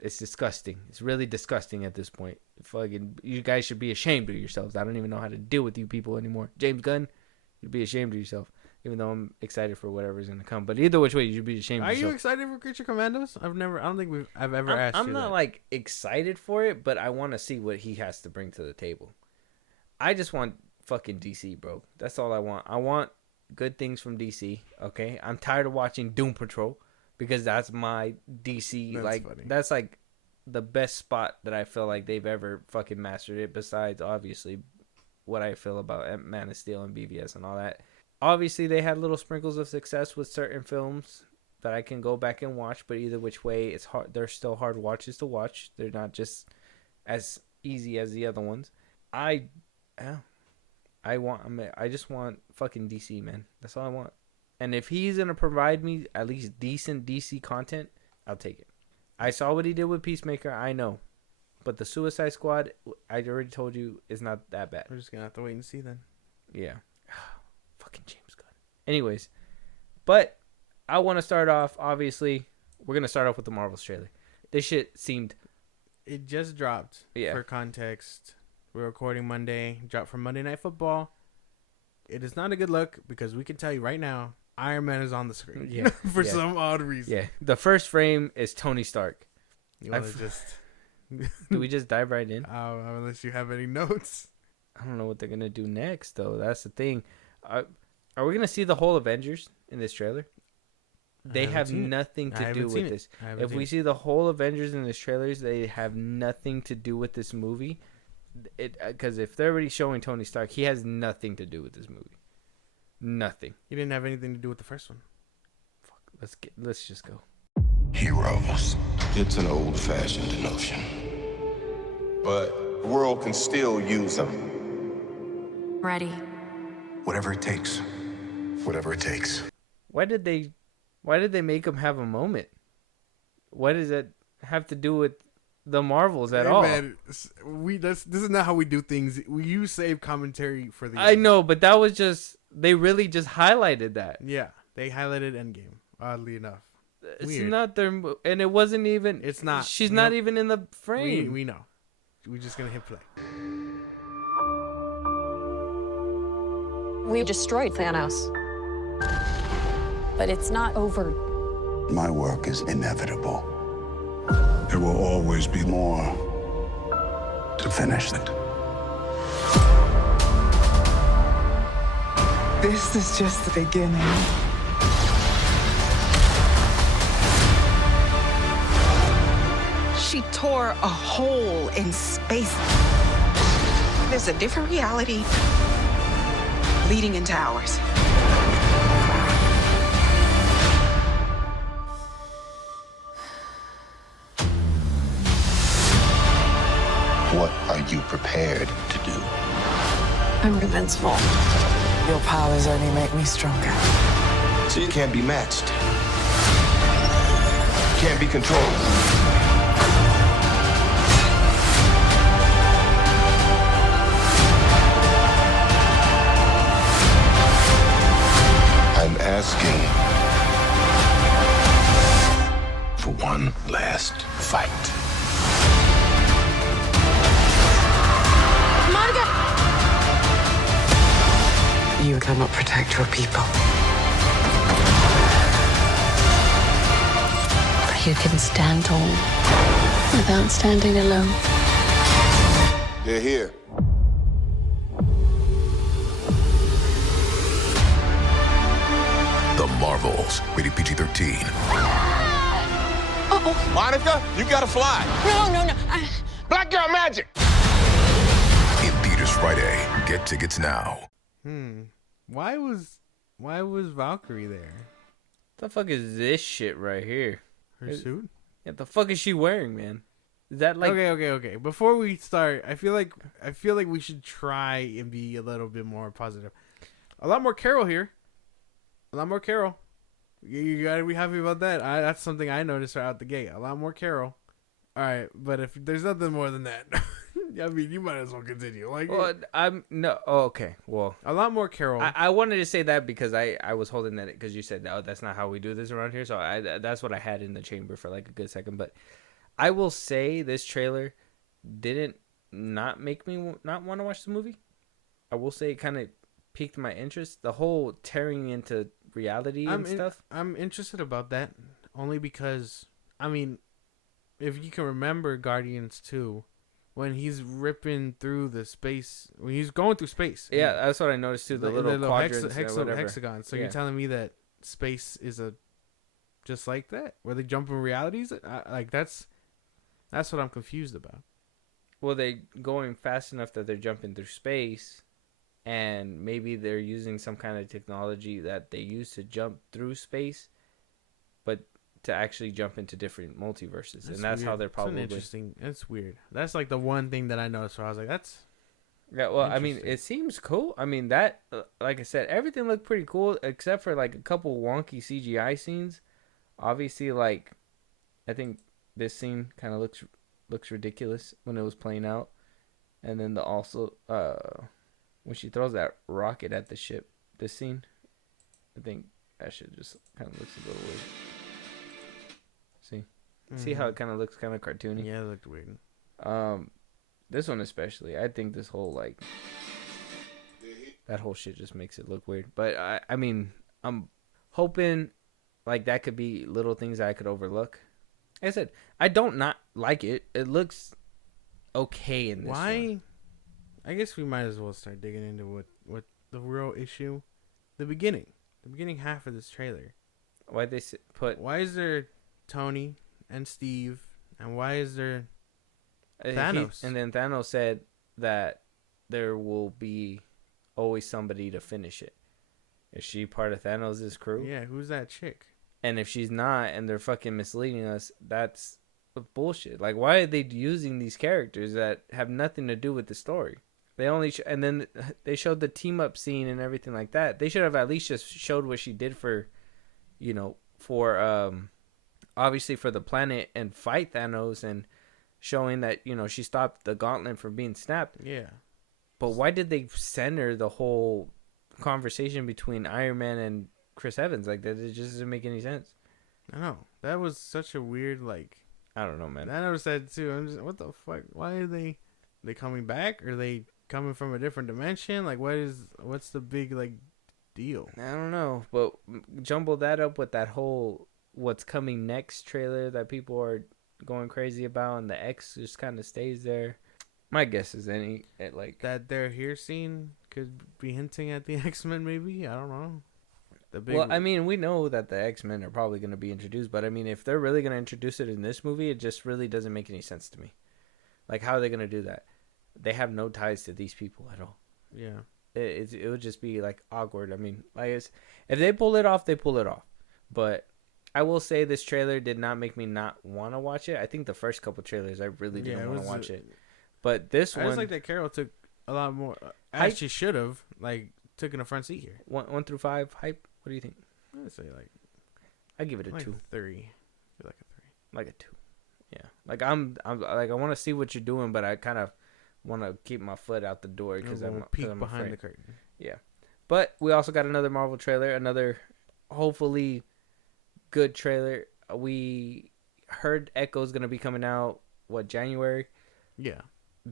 It's disgusting. It's really disgusting at this point. Fucking, you guys should be ashamed of yourselves. I don't even know how to deal with you people anymore. James Gunn, you'd be ashamed of yourself. Even though I'm excited for whatever's gonna come, but either which way, you should be ashamed of Are yourself. you excited for Creature Commandos? I don't think I've ever asked you. I'm not like excited for it, but I want to see what he has to bring to the table. I just want fucking DC, bro. That's all I want. I want good things from DC. Okay, I'm tired of watching Doom Patrol because that's my DC. That's funny. That's like the best spot that I feel like they've ever fucking mastered it. Besides, obviously, what I feel about Man of Steel and BVS and all that. Obviously, they had little sprinkles of success with certain films that I can go back and watch, but either which way, it's hard. They're still hard watches to watch. They're not just as easy as the other ones. I just want fucking DC, man. That's all I want. And if he's gonna provide me at least decent DC content, I'll take it. I saw what he did with Peacemaker. I know But the Suicide Squad, I already told you, is not that bad. We're just gonna have to wait and see then. Yeah. Fucking James Gunn. Anyways, but I want to start off, obviously, we're going to start off with the Marvels trailer. This shit seemed... It just dropped. Yeah. For context, we're recording Monday. Dropped from Monday Night Football. It is not a good look because we can tell you right now, Iron Man is on the screen. Yeah. For some odd reason. Yeah. The first frame is Tony Stark. You want to just... Do we just dive right in? Unless you have any notes. I don't know what they're going to do next, though. That's the thing. Are we going to see the whole Avengers in this trailer? They have nothing to do with this. If we see the whole Avengers in this trailer, they have nothing to do with this movie. Because if they're already showing Tony Stark, he has nothing to do with this movie. Nothing. He didn't have anything to do with the first one. Fuck. Let's just go. Heroes. It's an old-fashioned notion. But the world can still use them. Ready. Whatever it takes. Whatever it takes. Why did they make him have a moment? What does that have to do with the Marvels at all? Man, this is not how we do things. You save commentary for the. I know, but that was just they really just highlighted that. Yeah, they highlighted Endgame. Oddly enough, it's weird. not their, and it wasn't even. It's not. She's not even in the frame. We know. We're just gonna hit play. We destroyed Thanos. But it's not over. My work is inevitable. There will always be more to finish it. This is just the beginning. She tore a hole in space. There's a different reality leading into ours. What are you prepared to do? I'm invincible. Your powers only make me stronger. So you can't be matched. Can't be controlled. I'm asking for one last fight. You cannot protect your people. But you can stand tall without standing alone. They're here. The Marvels, rated PG-13. Uh-oh. Monica, you gotta fly. No. Black girl magic. In theaters Friday. Get tickets now. Why was Valkyrie there? The fuck is this shit right here? Her suit? Yeah, the fuck is she wearing, man? Is that like Okay. Before we start, I feel like we should try and be a little bit more positive. A lot more Carol here. A lot more Carol. You gotta be happy about that. That's something I noticed right out the gate. A lot more Carol. All right, but if there's nothing more than that, I mean, you might as well continue. Like, Well, I'm no. Oh, okay. Well, a lot more Carol. I wanted to say that because I was holding that because you said no, that's not how we do this around here. So that's what I had in the chamber for like a good second. But I will say this trailer didn't not make me not want to watch the movie. I will say it kind of piqued my interest. The whole tearing into reality and stuff. I'm interested about that only because I mean, if you can remember Guardians 2. When he's ripping through the space, when he's going through space. Yeah, that's what I noticed too. The little quadrants, hexagon. So you're telling me that space is just like that, where they jump in realities? Like that's what I'm confused about. Well, they going fast enough that they're jumping through space, and maybe they're using some kind of technology that they use to jump through space, but to actually jump into different multiverses, and that's weird. How they're probably interesting. That's weird. That's like the one thing that I noticed where I was like, that's yeah. Well, I mean, it seems cool. I mean, that like I said, everything looked pretty cool except for like a couple wonky CGI scenes. Obviously, like I think this scene kind of looks looks ridiculous when it was playing out. And then when she throws that rocket at the ship, this scene, I think that shit just kind of looks a little weird. See how it kind of looks kind of cartoony? Yeah, it looked weird. This one especially, I think this whole that whole shit just makes it look weird. But I mean, I'm hoping like that could be little things that I could overlook. Like I said, I don't not like it. It looks okay in this one. I guess we might as well start digging into what the real issue, the beginning half of this trailer. Why they Why is there Tony and Steve, and why is there Thanos? And then Thanos said that there will be always somebody to finish it. Is she part of Thanos' crew? Yeah, who's that chick? And if she's not, and they're fucking misleading us, that's bullshit. Like, why are they using these characters that have nothing to do with the story? They only and then they showed the team up scene and everything like that. They should have at least just showed what she did for, obviously for the planet and fight Thanos, and showing that she stopped the gauntlet from being snapped. Yeah. But why did they center the whole conversation between Iron Man and Chris Evans like that? It just doesn't make any sense. I know. That was such a weird, I don't know, man. I noticed that too. I'm just, what the fuck? Why are they coming back? Are they coming from a different dimension? What's the big, deal? I don't know. But jumble that up with that whole what's coming next trailer that people are going crazy about, and the X just kind of stays there. My guess is that they're here scene could be hinting at the X-Men, maybe. I don't know. Well, I mean, we know that the X-Men are probably going to be introduced, but I mean, if they're really going to introduce it in this movie, it just really doesn't make any sense to me. Like, how are they going to do that? They have no ties to these people at all. Yeah. It would just be awkward. I mean, if they pull it off, they pull it off. But I will say this trailer did not make me not want to watch it. I think the first couple trailers I really didn't want to watch it. But this one, I just like that Carol took a lot more. As she should have, took in a front seat here. 1 through 5 hype. What do you think? I'd say I give it a 2. 3. I feel like a 3. Like a 2. Yeah. I'm I want to see what you're doing, but I kind of want to keep my foot out the door because I'm peek behind afraid. the curtain. Yeah. But we also got another Marvel trailer, another hopefully good trailer. We heard Echo's going to be coming out January? Yeah.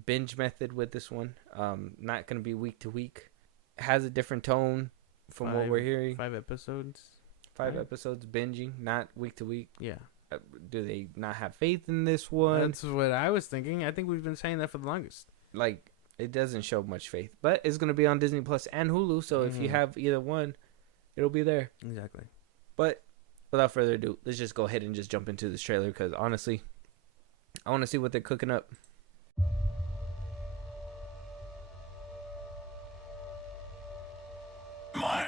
Binge method with this one. Not going to be week to week. Has a different tone from what we're hearing. 5 episodes. 5 episodes binging, not week to week. Yeah. Do they not have faith in this one? That's what I was thinking. I think we've been saying that for the longest. It doesn't show much faith, but it's going to be on Disney Plus and Hulu, so if you have either one, it'll be there. Exactly. But without further ado, let's just go ahead and just jump into this trailer because honestly, I want to see what they're cooking up. Maya.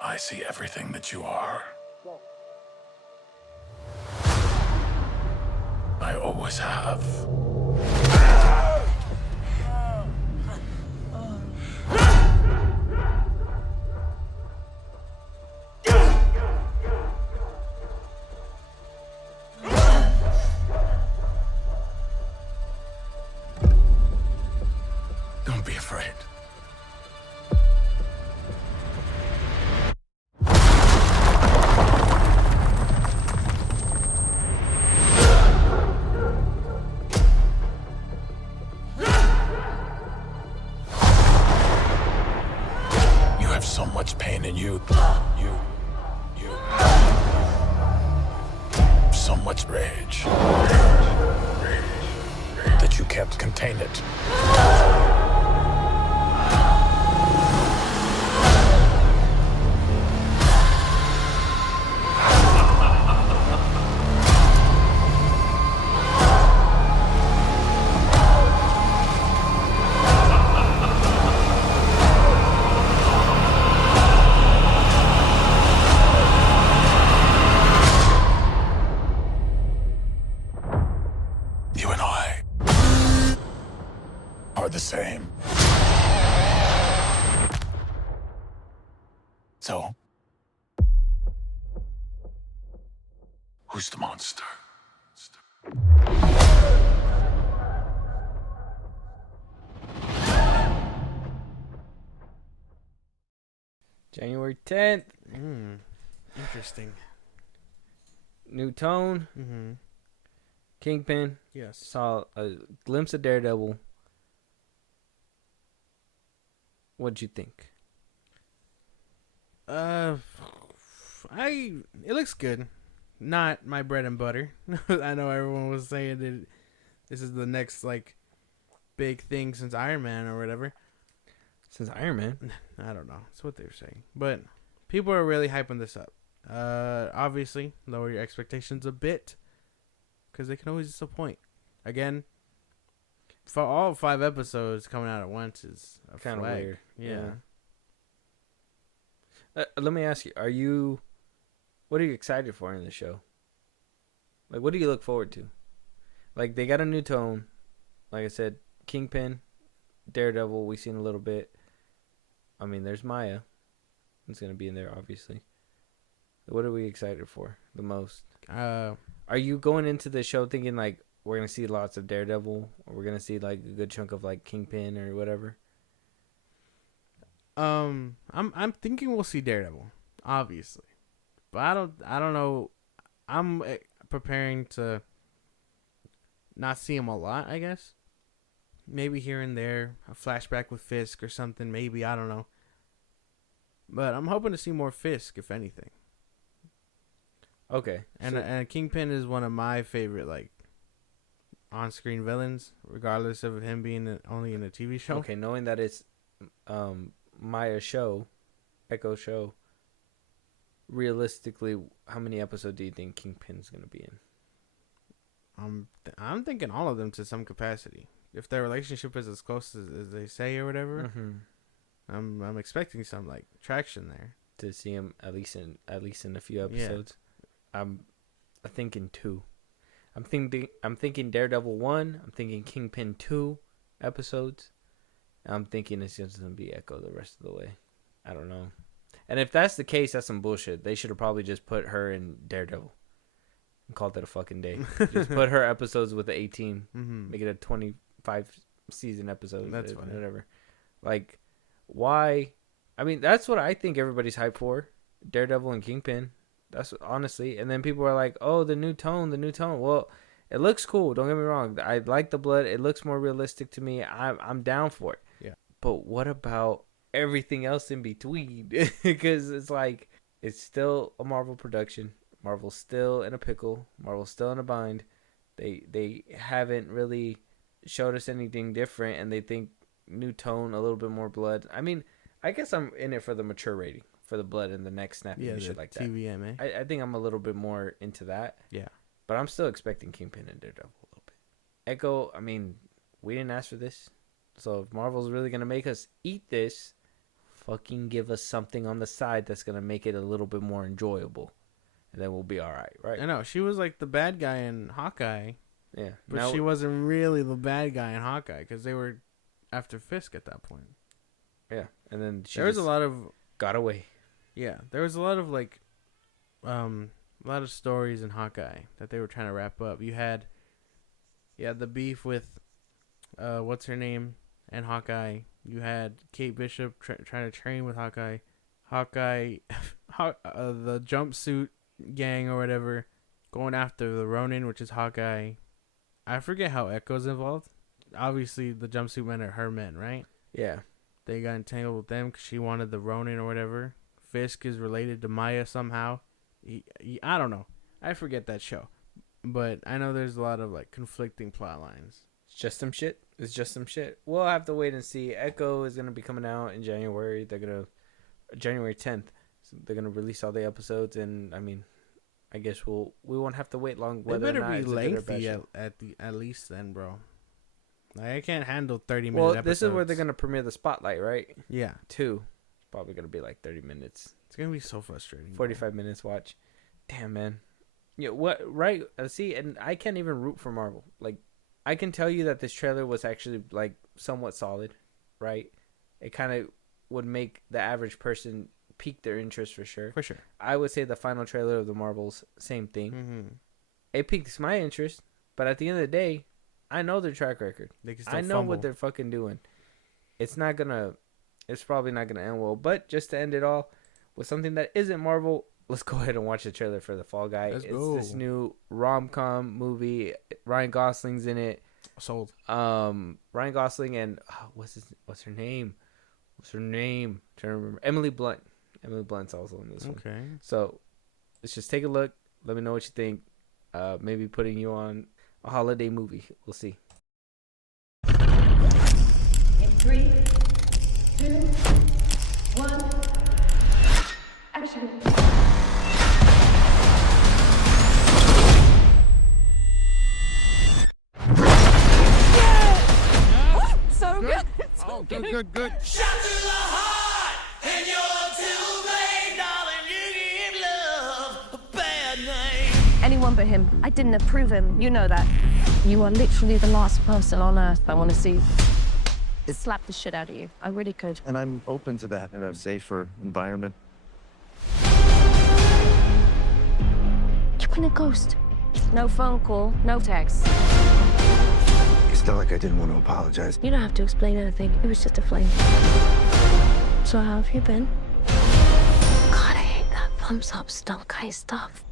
I see everything that you are. I always have. Don't be afraid. You have so much pain in you. You. So much rage. That you can't contain it. You and I are the same. So, Who's the monster? January 10th. Interesting. New tone. Mm-hmm. Kingpin. Yes. Saw a glimpse of Daredevil. What'd you think? It looks good. Not my bread and butter. I know everyone was saying that this is the next like big thing since Iron Man or whatever. Since Iron Man? I don't know. That's what they were saying. But people are really hyping this up. Obviously, lower your expectations a bit because they can always disappoint. Again, for all 5 episodes coming out at once is a Kind of flag. weird. Yeah. Let me ask you, what are you excited for in the show? Like, what do you look forward to? Like, they got a new tone. Like I said, Kingpin, Daredevil, we've seen a little bit. I mean, there's Maya. It's going to be in there, obviously. What are we excited for the most? Are you going into the show thinking, like, we're going to see lots of Daredevil, or we're going to see, like, a good chunk of, like, Kingpin or whatever? I'm thinking we'll see Daredevil, obviously, but I don't know. I'm preparing to not see him a lot. I guess maybe here and there a flashback with Fisk or something. Maybe I don't know, but I'm hoping to see more Fisk if anything. Okay, and Kingpin is one of my favorite like on-screen villains, regardless of him being only in a TV show. Okay, knowing that it's Maya's show, Echo show, realistically, how many episodes do you think Kingpin's going to be in? I'm thinking all of them to some capacity. If their relationship is as close as they say or whatever, I'm expecting some like traction there. To see him at least in a few episodes. Yeah. I'm thinking 2. I'm thinking Daredevil 1. I'm thinking Kingpin 2 episodes. I'm thinking it's just going to be Echo the rest of the way. I don't know. And if that's the case, that's some bullshit. They should have probably just put her in Daredevil and called it a fucking day. Just put her episodes with the 18. Make it a 25 season episode. That's fine. Whatever. Like, why? I mean, that's what I think everybody's hyped for. Daredevil and Kingpin. That's honestly. And then people are like, oh, the new tone. Well, it looks cool. Don't get me wrong. I like the blood. It looks more realistic to me. I'm down for it. Yeah. But what about everything else in between? Because it's like, it's still a Marvel production. Marvel's still in a pickle. Marvel's still in a bind. They haven't really showed us anything different, and they think new tone, a little bit more blood. I mean, I guess I'm in it for the mature rating, for the blood and the neck snapping and shit like that. TVMA. I think I'm a little bit more into that. Yeah. But I'm still expecting Kingpin and Daredevil a little bit. Echo, I mean, we didn't ask for this. So if Marvel's really going to make us eat this, fucking give us something on the side that's going to make it a little bit more enjoyable. And then we'll be all right? I know. She was like the bad guy in Hawkeye. Yeah. But now, she wasn't really the bad guy in Hawkeye because they were after Fisk at that point. Yeah. And then she there was a lot of... got away. Yeah. There was a lot of like... a lot of stories in Hawkeye that they were trying to wrap up. You had the beef with what's her name and Hawkeye. You had Kate Bishop trying to train with Hawkeye. The jumpsuit gang or whatever going after the Ronin, which is Hawkeye. I forget how Echo's involved. Obviously, the jumpsuit men are her men, right? Yeah. They got entangled with them because she wanted the Ronin or whatever. Fisk is related to Maya somehow. I don't know. I forget that show. But I know there's a lot of like conflicting plot lines. It's just some shit. We'll have to wait and see. Echo is going to be coming out in January. January 10th. So they're going to release all the episodes. And, I mean, I guess we won't have to wait long. They better be lengthy at least then, bro. Like, I can't handle 30-minute episodes. This is where they're going to premiere the Spotlight, right? Yeah. 2. It's probably going to be like 30 minutes. It's going to be so frustrating. 45 minutes watch. Damn, man. Yeah, what? Right. See, and I can't even root for Marvel. Like, I can tell you that this trailer was actually, like, somewhat solid, right? It kind of would make the average person piqued their interest for sure. For sure. I would say the final trailer of the Marvels, same thing. Mm-hmm. It piques my interest, but at the end of the day, I know their track record. They can still I know fumble. what they're fucking doing. It's probably not gonna end well. But just to end it all with something that isn't Marvel, let's go ahead and watch the trailer for The Fall Guy. Let's It's go. this new rom-com movie. Ryan Gosling's in it. Sold. Ryan Gosling and what's her name? Trying to remember. Emily Blunt. Emily Blunt's also in this one. Okay. So let's just take a look. Let me know what you think. Maybe putting you on a holiday movie. We'll see. In 3, 2, 1, action. So good. Oh, good. Shout to the heart, and you're too late, darling. You give love a bad name. Anyone but him. I didn't approve him. You know that. You are literally the last person on earth I want to see slap the shit out of you. I really could. And I'm open to that in a safer environment. You've been a ghost. No phone call, no text. It's not like I didn't want to apologize. You don't have to explain anything. It was just a flame. So how have you been? God, I hate that thumbs up stunt guy stuff.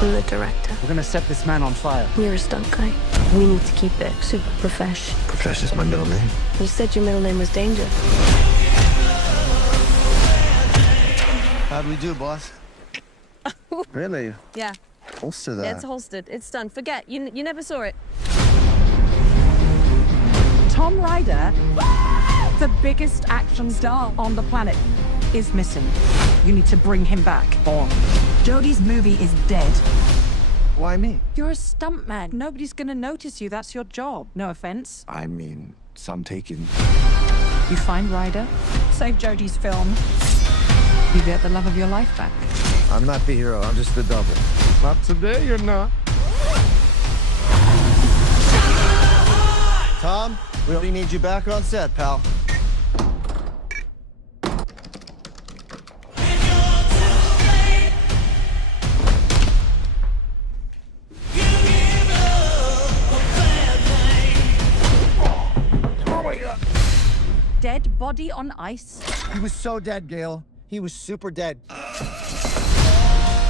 I'm the director. We're gonna set this man on fire. You're a stunt guy. We need to keep it super profesh. Profesh is my middle name. You said your middle name was Danger. How'd we do, boss? Really? Yeah. Holster that. Yeah, it's holstered. It's done. Forget. You never saw it. Tom Ryder, the biggest action star on the planet, is missing. You need to bring him back on. Jodie's movie is dead. Why me? You're a stuntman. Nobody's gonna notice you. That's your job. No offense. I mean, some taken. You find Ryder, save Jodie's film. You get the love of your life back. I'm not the hero, I'm just the double. Not today, you're not. Tom, we really need you back on set, pal. Dead body on ice. He was so dead, Gail. He was super dead.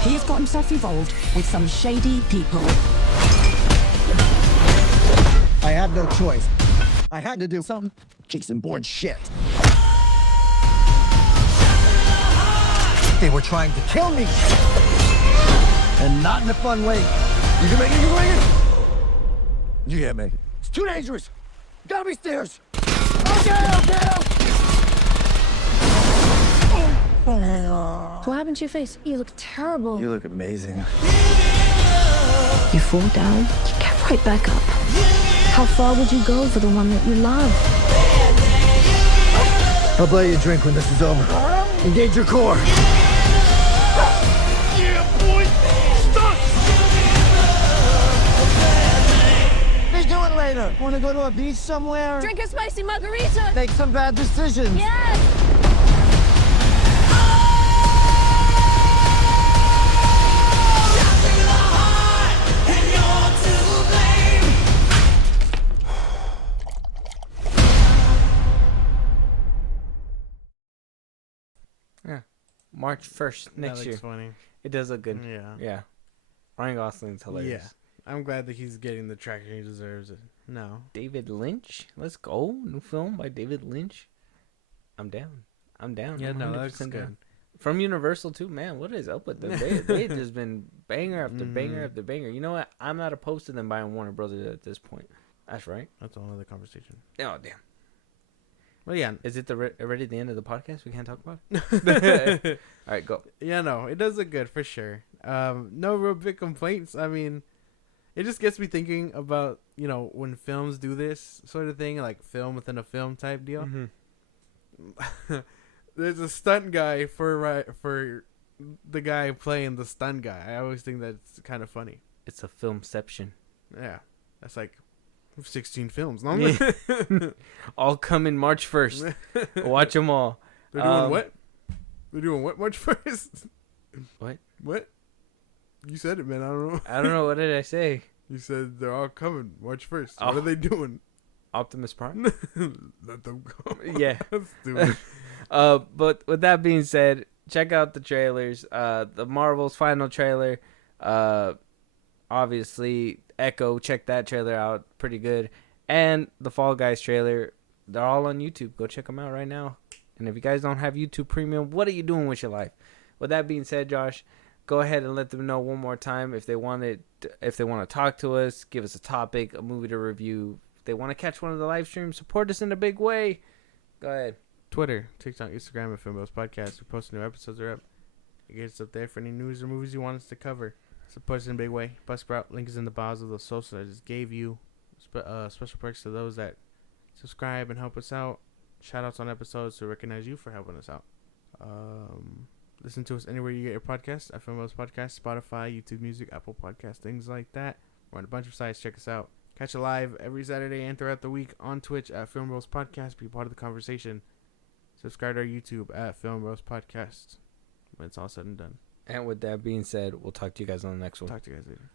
He's got himself involved with some shady people. I had no choice. I had to do some Jason Bourne shit. They were trying to kill me. And not in a fun way. You can make it, you can make it. You can't make it. It's too dangerous. Gotta be stairs. Okay. What happened to your face? You look terrible. You look amazing. You fall down, you get right back up. How far would you go for the one that you love? I'll buy you a drink when this is over. Engage your core. Yeah, boy. Stop. Let's do it later. Want to go to a beach somewhere? Drink a spicy margarita. Make some bad decisions. Yes. March 1st next That year. looks funny. It does look good. Yeah. Yeah. Ryan Gosling's hilarious. Yeah. I'm glad that he's getting the traction he deserves. No. David Lynch. Let's go. New film by David Lynch. I'm down. Yeah, I'm no, that looks 100% good. down. From Universal too, man. What is up with them? They've just been banger after banger after banger. You know what? I'm not opposed to them buying Warner Brothers at this point. That's right. That's another conversation. Oh damn. Well, yeah. Is it already the end of the podcast? We can't talk about it. All right, go. Yeah, no, it does look good for sure. No real big complaints. I mean, it just gets me thinking about, you know, when films do this sort of thing, like film within a film type deal. Mm-hmm. There's a stunt guy for the guy playing the stunt guy. I always think that's kind of funny. It's a filmception. Yeah, that's like 16 films. No? All coming March 1st. Watch them all. They're doing what? We're doing what March 1st? What? What? You said it, man. I don't know. I don't know. What did I say? You said they're all coming March 1st. Oh. What are they doing? Optimus Prime? Let them go. Yeah. Let's do it. But with that being said, check out the trailers. The Marvel's final trailer. Obviously, Echo, check that trailer out. Pretty good. And the Fall Guys trailer. They're all on YouTube. Go check them out right now. And if you guys don't have YouTube Premium, what are you doing with your life? With that being said, Josh, go ahead and let them know one more time if they want to talk to us, give us a topic, a movie to review. If they want to catch one of the live streams, support us in a big way. Go ahead. Twitter, TikTok, Instagram, and FilmBros Podcast. We post new episodes are up. You get us up there for any news or movies you want us to cover. Support us in a big way. Buzzsprout, link is in the bios of the social I just gave you. Special perks to those that subscribe and help us out. Shoutouts on episodes to recognize you for helping us out. Listen to us anywhere you get your podcasts. FilmBros Podcast, Spotify, YouTube Music, Apple Podcasts, things like that. We're on a bunch of sites. Check us out. Catch it live every Saturday and throughout the week on Twitch at FilmBros Podcast. Be part of the conversation. Subscribe to our YouTube at FilmBros Podcast when it's all said and done. And with that being said, we'll talk to you guys on the next one. Talk to you guys later.